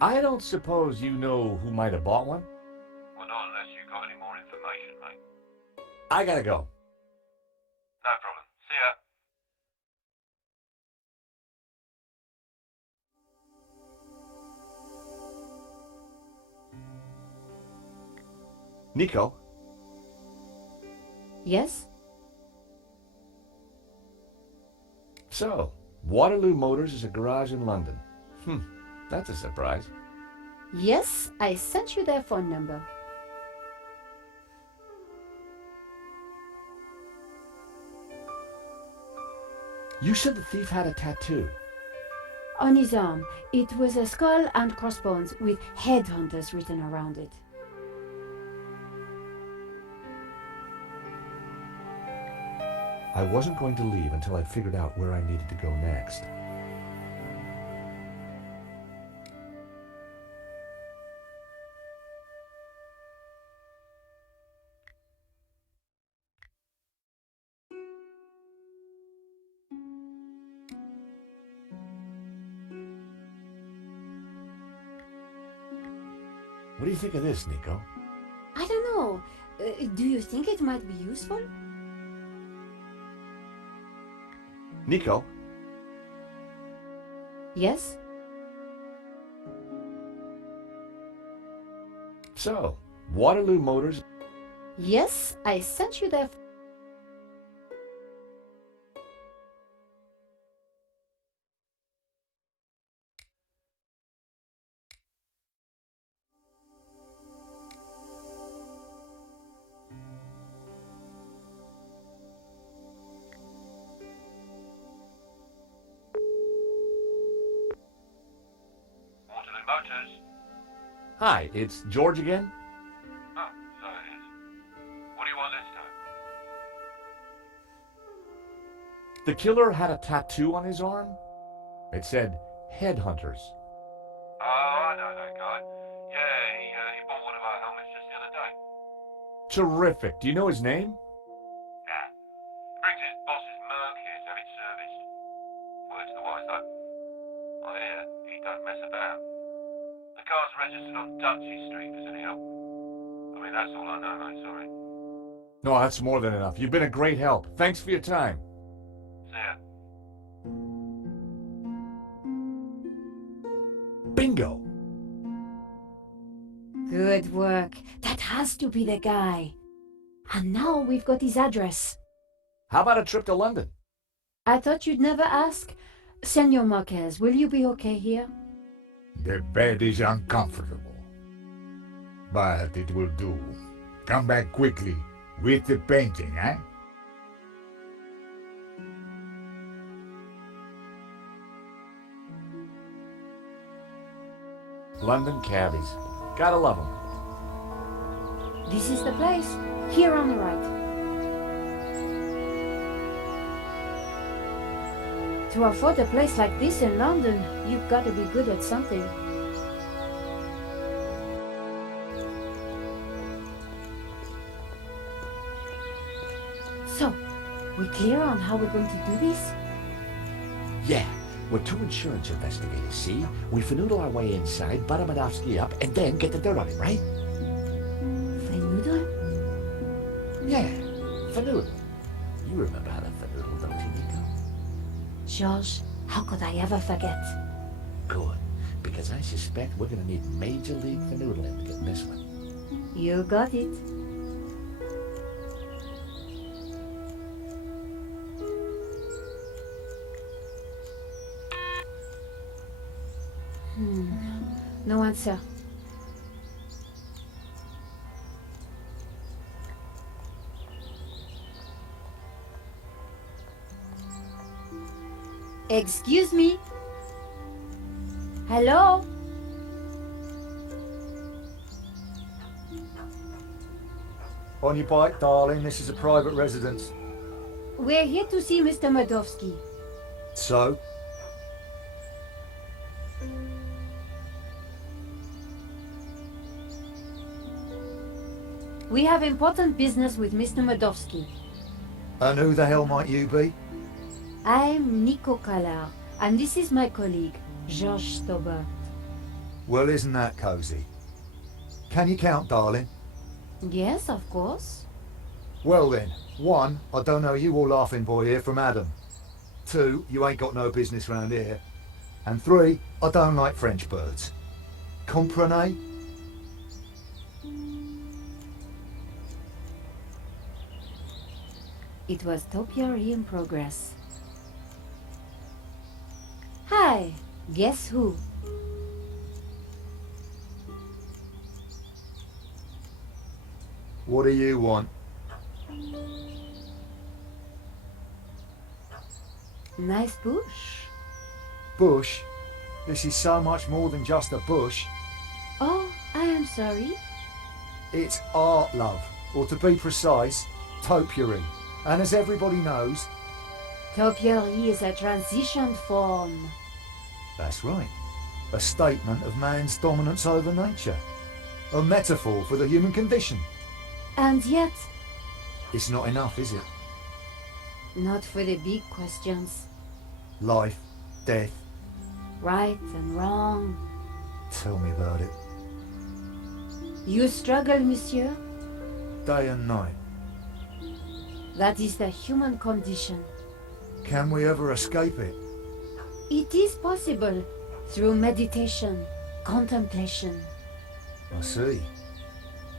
I don't suppose you know who might have bought one? Well, not unless you got any more information, mate. I gotta go. No problem. See ya. Nico, Yes? so Waterloo Motors is a garage in London. That's a surprise. Yes, I sent you their phone number. You said the thief had a tattoo. On his arm, it was a skull and crossbones with headhunters written around it. I wasn't going to leave until I'd figured out where I needed to go next. What do you think of this, Nico? I don't know. Do you think it might be useful? Nico, Yes? so Waterloo Motors. Yes, I sent you their... Waterloo Motors. Hi, it's George again. Oh, so it is. What do you want this time? The killer had a tattoo on his arm. It said Headhunters. Oh, I know that guy. Yeah, he bought one of our helmets just the other day. Terrific. Do you know his name? Nah. He brings his boss's Merc here to have it serviced. Word to the wise though. I hear he don't mess about. The car's registered on Dutchy Street, if there's any help. I mean, that's all I know, mate, sorry. No, that's more than enough. You've been a great help. Thanks for your time. See ya. Bingo! Good work. That has to be the guy. And now we've got his address. How about a trip to London? I thought you'd never ask. Senor Marquez, will you be okay here? The bed is uncomfortable. But it will do. Come back quickly with the painting, eh? London cabbies. Gotta love them. This is the place. Here on the right. To afford a place like this in London, you've got to be good at something. So, we clear on how we're going to do this? Yeah, we're two insurance investigators, see? We finagle our way inside, butter Madovsky up, and then get the dirt on him, right? Finagle? Yeah, finagle. You remember how to finagle, don't you, Nico? George, how could I ever forget? Good, because I suspect we're gonna need Major League Fanoodling to get this one. You got it. No answer. Excuse me? Hello? On your bike, darling. This is a private residence. We're here to see Mr. Madovsky. So? We have important business with Mr. Madovsky. And who the hell might you be? I'm Nico Callar, and this is my colleague, Georges Stobart. Well, isn't that cozy? Can you count, darling? Yes, of course. Well then, 1, I don't know you or laughing boy here from Adam. 2, you ain't got no business round here. And 3, I don't like French birds. Comprenez? It was topiary in progress. Hi, guess who? What do you want? Nice bush. Bush? This is so much more than just a bush. Oh, I am sorry. It's art, love. Or to be precise, topiary. And as everybody knows... Topiary is a transition form. That's right. A statement of man's dominance over nature. A metaphor for the human condition. And yet... It's not enough, is it? Not for the big questions. Life, death. Right and wrong. Tell me about it. You struggle, monsieur? Day and night. That is the human condition. Can we ever escape it? It is possible through meditation, contemplation. I see.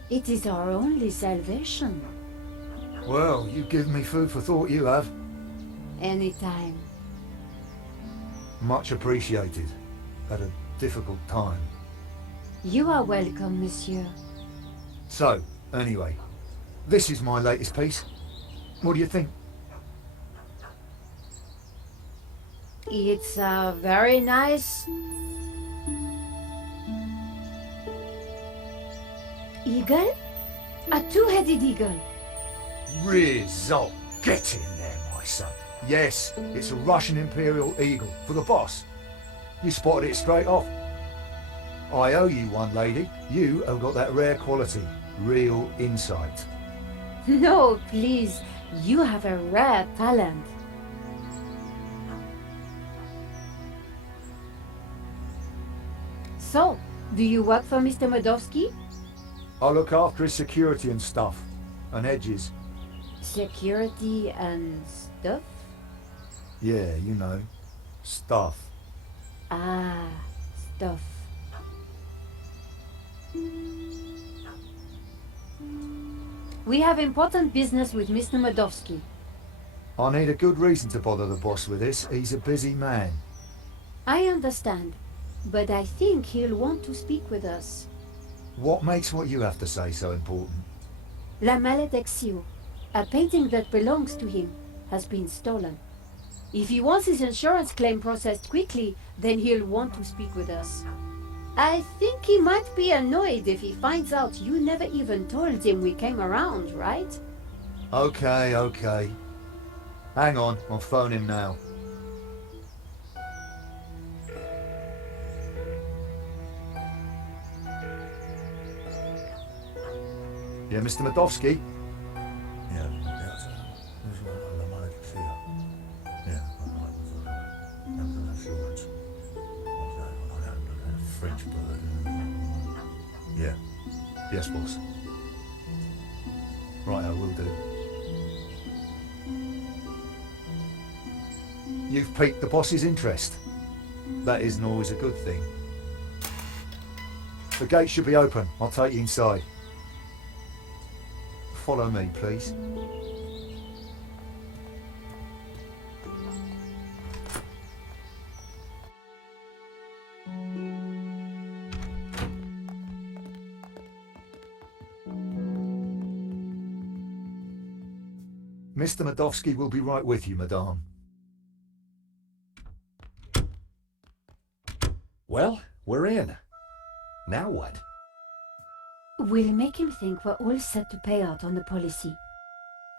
It is our only salvation. Well, you give me food for thought, you have. Anytime. Much appreciated. At a difficult time. You are welcome, monsieur. So, anyway, this is my latest piece. What do you think? It's very nice. Eagle? A two-headed eagle. Result. Get in there, my son. Yes, it's a Russian Imperial Eagle for the boss. You spotted it straight off. I owe you one, lady. You have got that rare quality, real insight. No, please. You have a rare talent. So, do you work for Mr. Madovsky? I look after his security and stuff, and edges. Security and stuff? Yeah, you know, stuff. Ah, stuff. We have important business with Mr. Madovsky. I need a good reason to bother the boss with this. He's a busy man. I understand, but I think he'll want to speak with us. What makes what you have to say so important? La Maledictio, a painting that belongs to him, has been stolen. If he wants his insurance claim processed quickly, then he'll want to speak with us. I think he might be annoyed if he finds out you never even told him we came around, right? Okay. Hang on, I'll phone him now. Yeah, Mr. Madovsky? Yeah, that's La Maledictio. Yeah, French bird. Yeah. Yes, boss. Right, I will do. You've piqued the boss's interest. That isn't always a good thing. The gate should be open. I'll take you inside. Follow me, please. Mr. Madovsky will be right with you, madame. Well, we're in. Now what? We'll make him think we're all set to pay out on the policy.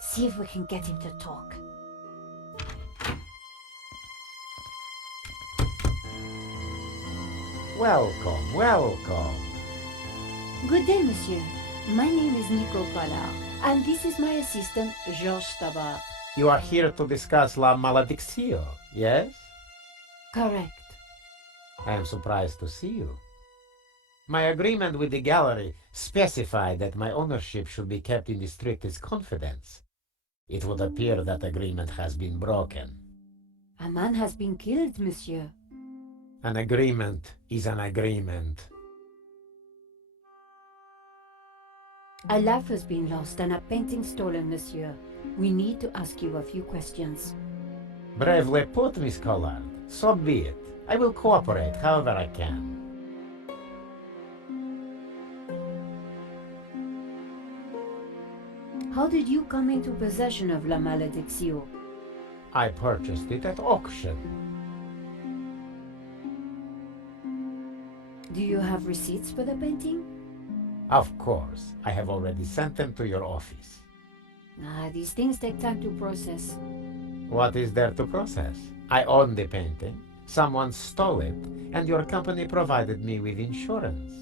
See if we can get him to talk. Welcome. Good day, monsieur. My name is Nico Pallard, and this is my assistant, Georges Tabar. You are here to discuss La Maledictio, yes? Correct. I am surprised to see you. My agreement with the gallery specified that my ownership should be kept in the strictest confidence. It would appear that agreement has been broken. A man has been killed, monsieur. An agreement is an agreement. A life has been lost and a painting stolen, monsieur. We need to ask you a few questions. Bravely put, Miss Collard. So be it. I will cooperate however I can. How did you come into possession of La Maledictio? I purchased it at auction. Do you have receipts for the painting? Of course. I have already sent them to your office. These things take time to process. What is there to process? I own the painting. Someone stole it, and your company provided me with insurance.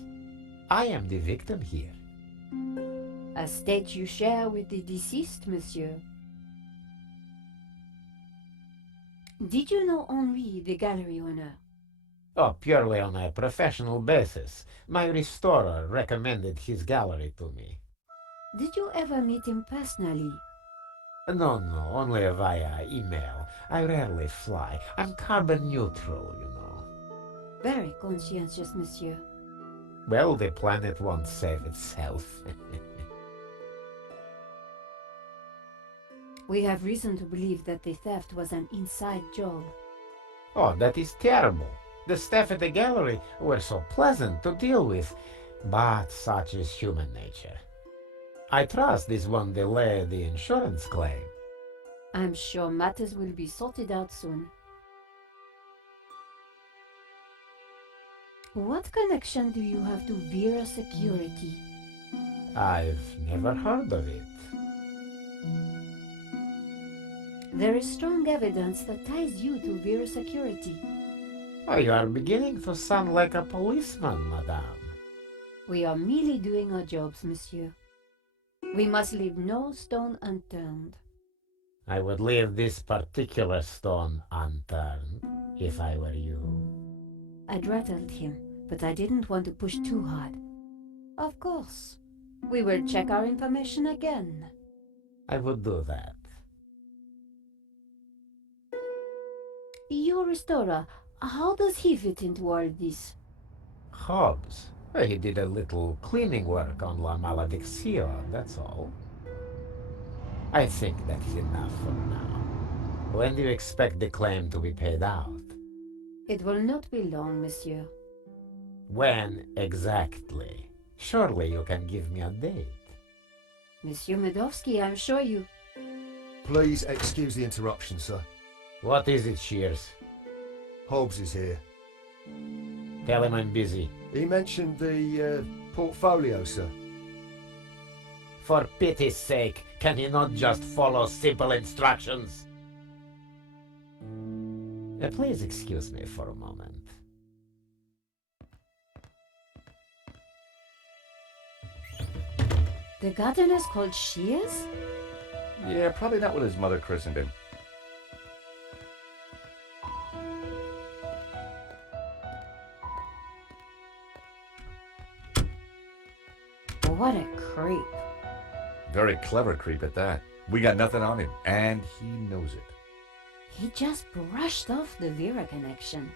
I am the victim here. A state you share with the deceased, monsieur. Did you know Henri, the gallery owner? Oh, purely on a professional basis. My restorer recommended his gallery to me. Did you ever meet him personally? No, only via email. I rarely fly. I'm carbon neutral, you know. Very conscientious, monsieur. Well, the planet won't save itself. We have reason to believe that the theft was an inside job. Oh, that is terrible. The staff at the gallery were so pleasant to deal with, but such is human nature. I trust this won't delay the insurance claim. I'm sure matters will be sorted out soon. What connection do you have to Vera Security? I've never heard of it. There is strong evidence that ties you to Vera Security. Oh, you are beginning to sound like a policeman, madame. We are merely doing our jobs, monsieur. We must leave no stone unturned. I would leave this particular stone unturned, if I were you. I'd rattled him, but I didn't want to push too hard. Of course. We will check our information again. I would do that. Your restorer, how does he fit into all this? Hobbs? He did a little cleaning work on La Maledictio, that's all. I think that is enough for now. When do you expect the claim to be paid out? It will not be long, monsieur. When exactly? Surely you can give me a date. Monsieur Medovsky, I'm sure you... Please excuse the interruption, sir. What is it, Shears? Hobbs is here. Tell him I'm busy. He mentioned the portfolio, sir. For pity's sake, can he not just follow simple instructions? Please excuse me for a moment. The gardener's called Shears? Yeah, probably not what his mother christened him. What a creep. Very clever creep at that. We got nothing on him, and he knows it. He just brushed off the Vera connection.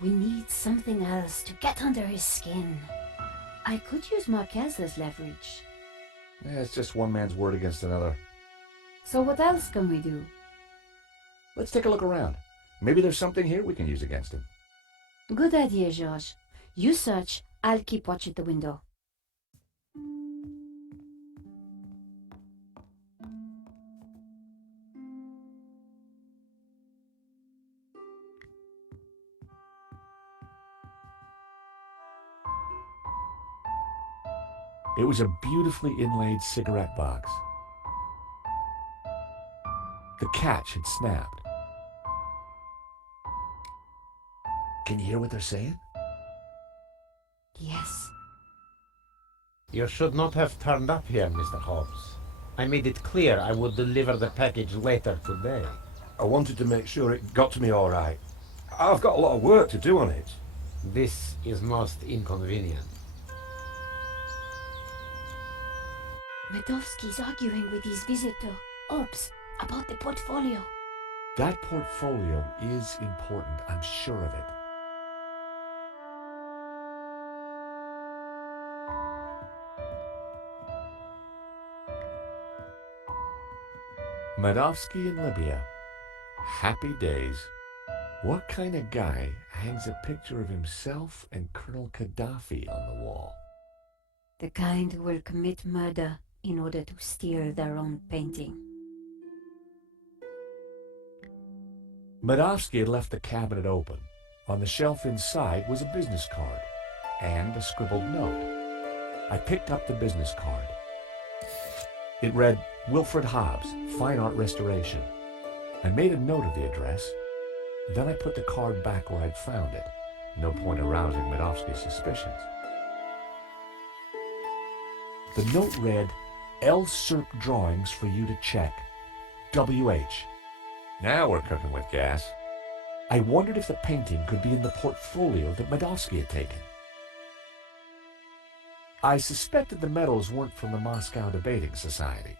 We need something else to get under his skin. I could use Marquez as leverage. Yeah, it's just one man's word against another. So what else can we do? Let's take a look around. Maybe there's something here we can use against him. Good idea, George. You search, I'll keep watch at the window. It was a beautifully inlaid cigarette box. The catch had snapped. Can you hear what they're saying? Yes. You should not have turned up here, Mr. Hobbs. I made it clear I would deliver the package later today. I wanted to make sure it got to me all right. I've got a lot of work to do on it. This is most inconvenient. Medovsky's arguing with his visitor, Orbs, about the portfolio. That portfolio is important, I'm sure of it. Medovsky in Libya. Happy days. What kind of guy hangs a picture of himself and Colonel Gaddafi on the wall? The kind who will commit murder in order to steal their own painting. Medovsky had left the cabinet open. On the shelf inside was a business card and a scribbled note. I picked up the business card. It read, Wilfred Hobbs, Fine Art Restoration. I made a note of the address. Then I put the card back where I'd found it. No point arousing Medovsky's suspicions. The note read, L. Serp drawings for you to check. W.H. Now we're cooking with gas. I wondered if the painting could be in the portfolio that Medovsky had taken. I suspected the medals weren't from the Moscow Debating Society.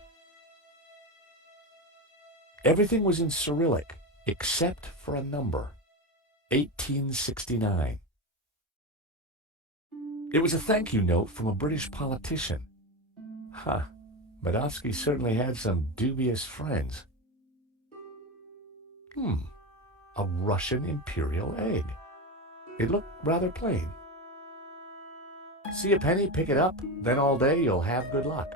Everything was in Cyrillic, except for a number. 1869. It was a thank you note from a British politician. Huh. Medovsky certainly had some dubious friends. A Russian imperial egg. It looked rather plain. See a penny, pick it up, then all day you'll have good luck.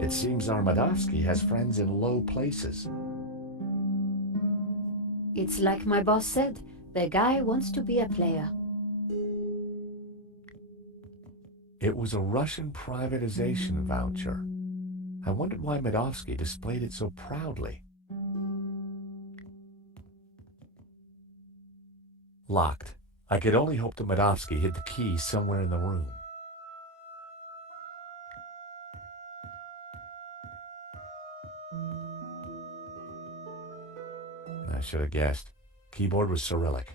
It seems our Medovsky has friends in low places. It's like my boss said, the guy wants to be a player. It was a Russian privatization voucher. I wondered why Medovsky displayed it so proudly. Locked. I could only hope that Medovsky hid the key somewhere in the room. I should have guessed. Keyboard was Cyrillic.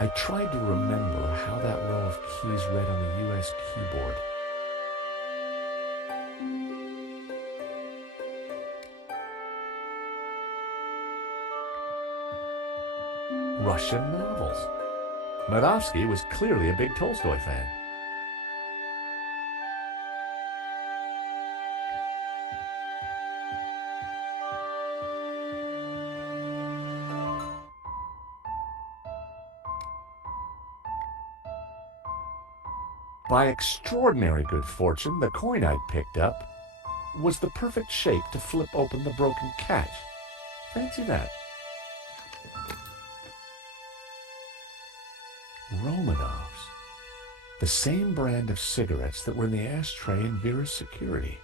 I tried to remember how that row of keys read on a U.S. keyboard. Russian novels. Medovsky was clearly a big Tolstoy fan. By extraordinary good fortune, the coin I'd picked up was the perfect shape to flip open the broken catch. Fancy that. Romanovs. The same brand of cigarettes that were in the ashtray in Vera's security.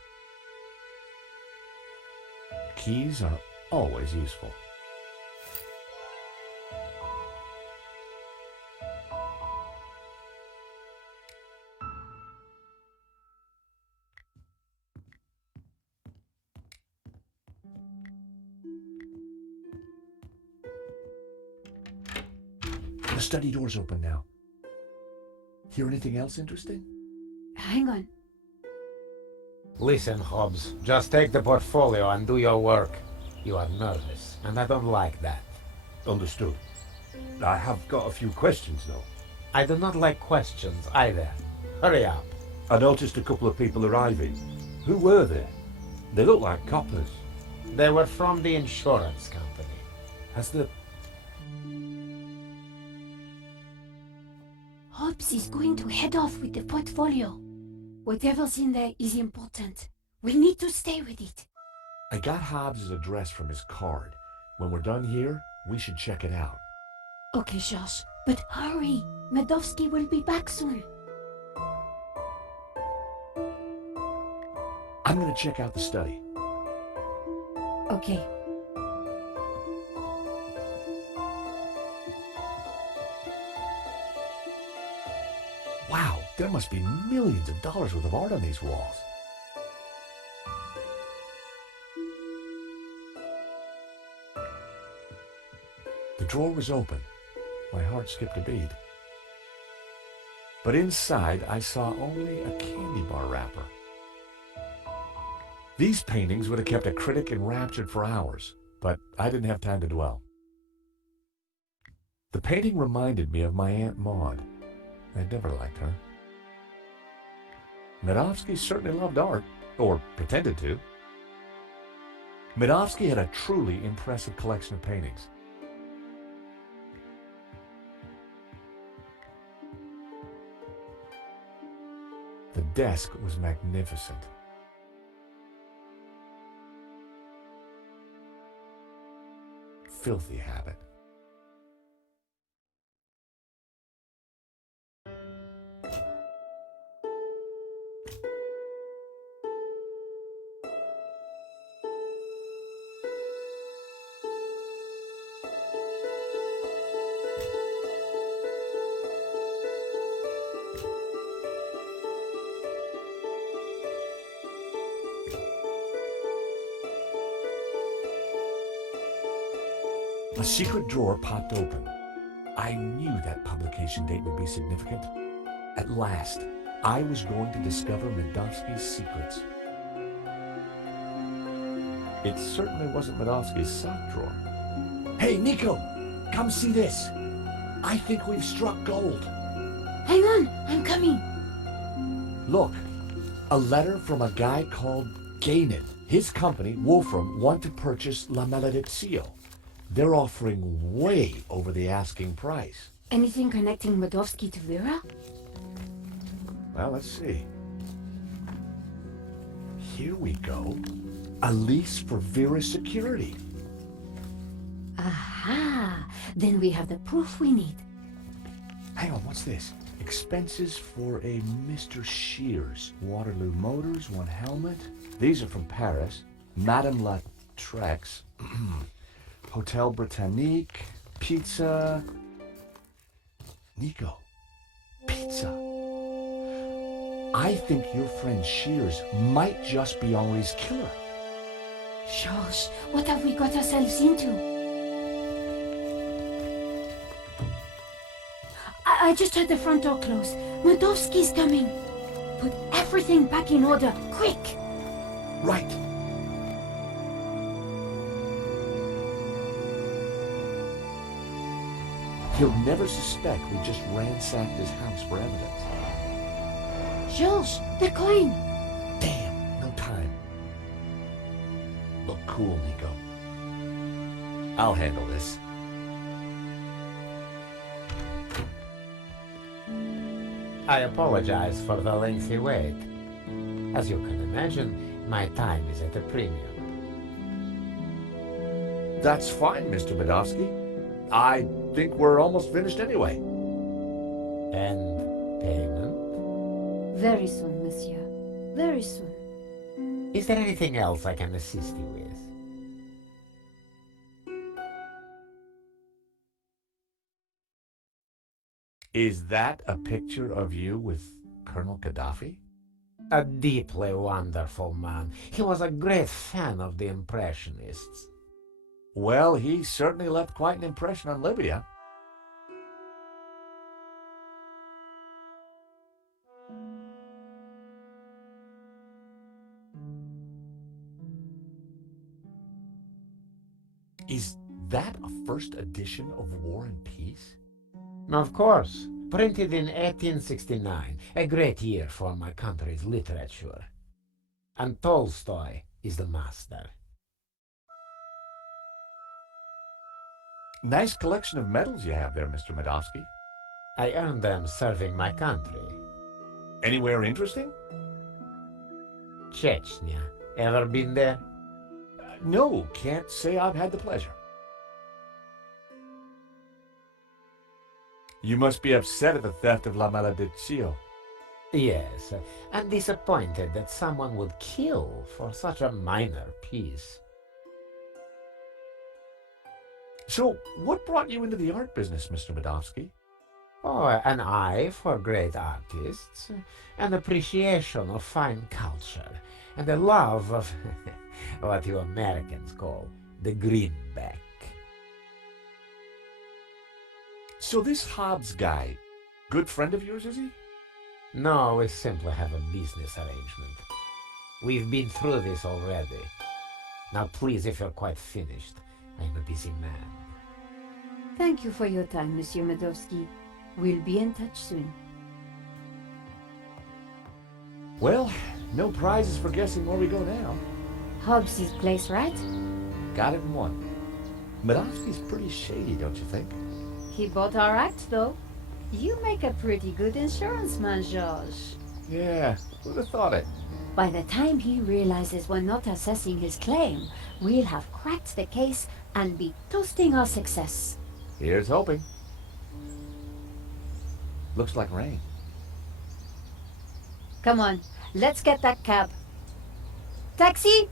Keys are always useful. The study door's open now. Hear anything else interesting? Hang on. Listen, Hobbs, just take the portfolio and do your work. You are nervous, and I don't like that. Understood. I have got a few questions, though. I do not like questions either. Hurry up. I noticed a couple of people arriving. Who were they? They look like coppers. They were from the insurance company. Has the... Hobbs is going to head off with the portfolio. Whatever's in there is important. We need to stay with it. I got Hobbs' address from his card. When we're done here, we should check it out. Okay, Josh, but hurry. Medovsky will be back soon. I'm gonna check out the study. Okay. Wow, there must be millions of dollars worth of art on these walls. The drawer was open. My heart skipped a beat. But inside, I saw only a candy bar wrapper. These paintings would have kept a critic enraptured for hours, but I didn't have time to dwell. The painting reminded me of my Aunt Maud. I'd never liked her. Medovsky certainly loved art, or pretended to. Medovsky had a truly impressive collection of paintings. The desk was magnificent. Filthy habit. A secret drawer popped open. I knew that publication date would be significant. At last, I was going to discover Medovsky's secrets. It certainly wasn't Medovsky's sock drawer. Hey, Nico! Come see this! I think we've struck gold. Hang on, I'm coming. Look, a letter from a guy called Gainin. His company, Wolfram, want to purchase La Maledizio. They're offering way over the asking price. Anything connecting Medovsky to Vera? Well, let's see. Here we go. A lease for Vera's security. Aha! Then we have the proof we need. Hang on, what's this? Expenses for a Mr. Shears. Waterloo Motors, one helmet. These are from Paris. Madame La Trex. Hotel Britannique. Pizza. Nico. Pizza. I think your friend Shears might just be Henri's killer. George, what have we got ourselves into? I just heard the front door close. Medovsky's coming. Put everything back in order, quick! Right. He'll never suspect we just ransacked his house for evidence. Georges, the coin! Damn, no time. Look cool, Nico. I'll handle this. I apologize for the lengthy wait. As you can imagine, my time is at a premium. That's fine, Mr. Medovsky. I think we're almost finished anyway. And payment? Very soon, monsieur. Very soon. Is there anything else I can assist you with? Is that a picture of you with Colonel Gaddafi? A deeply wonderful man. He was a great fan of the Impressionists. Well, he certainly left quite an impression on Libya. Is that a first edition of War and Peace? Of course. Printed in 1869. A great year for my country's literature. And Tolstoy is the master. Nice collection of medals you have there, Mr. Medovsky. I earned them serving my country. Anywhere interesting? Chechnya. Ever been there? No, can't say I've had the pleasure. You must be upset at the theft of La Malediccio. Yes, and disappointed that someone would kill for such a minor piece. So, what brought you into the art business, Mr. Medovsky? Oh, an eye for great artists, an appreciation of fine culture, and a love of what you Americans call the greenback. So this Hobbs guy, good friend of yours, is he? No, we simply have a business arrangement. We've been through this already. Now please, if you're quite finished, I'm a busy man. Thank you for your time, Monsieur Medovsky. We'll be in touch soon. Well, no prizes for guessing where we go now. Hobbs' place, right? Got it in one. Medovsky's pretty shady, don't you think? He bought our act, though. You make a pretty good insurance man, Georges. Yeah, who'd have thought it? By the time he realizes we're not assessing his claim, we'll have cracked the case and be toasting our success. Here's hoping. Looks like rain. Come on, let's get that cab. Taxi!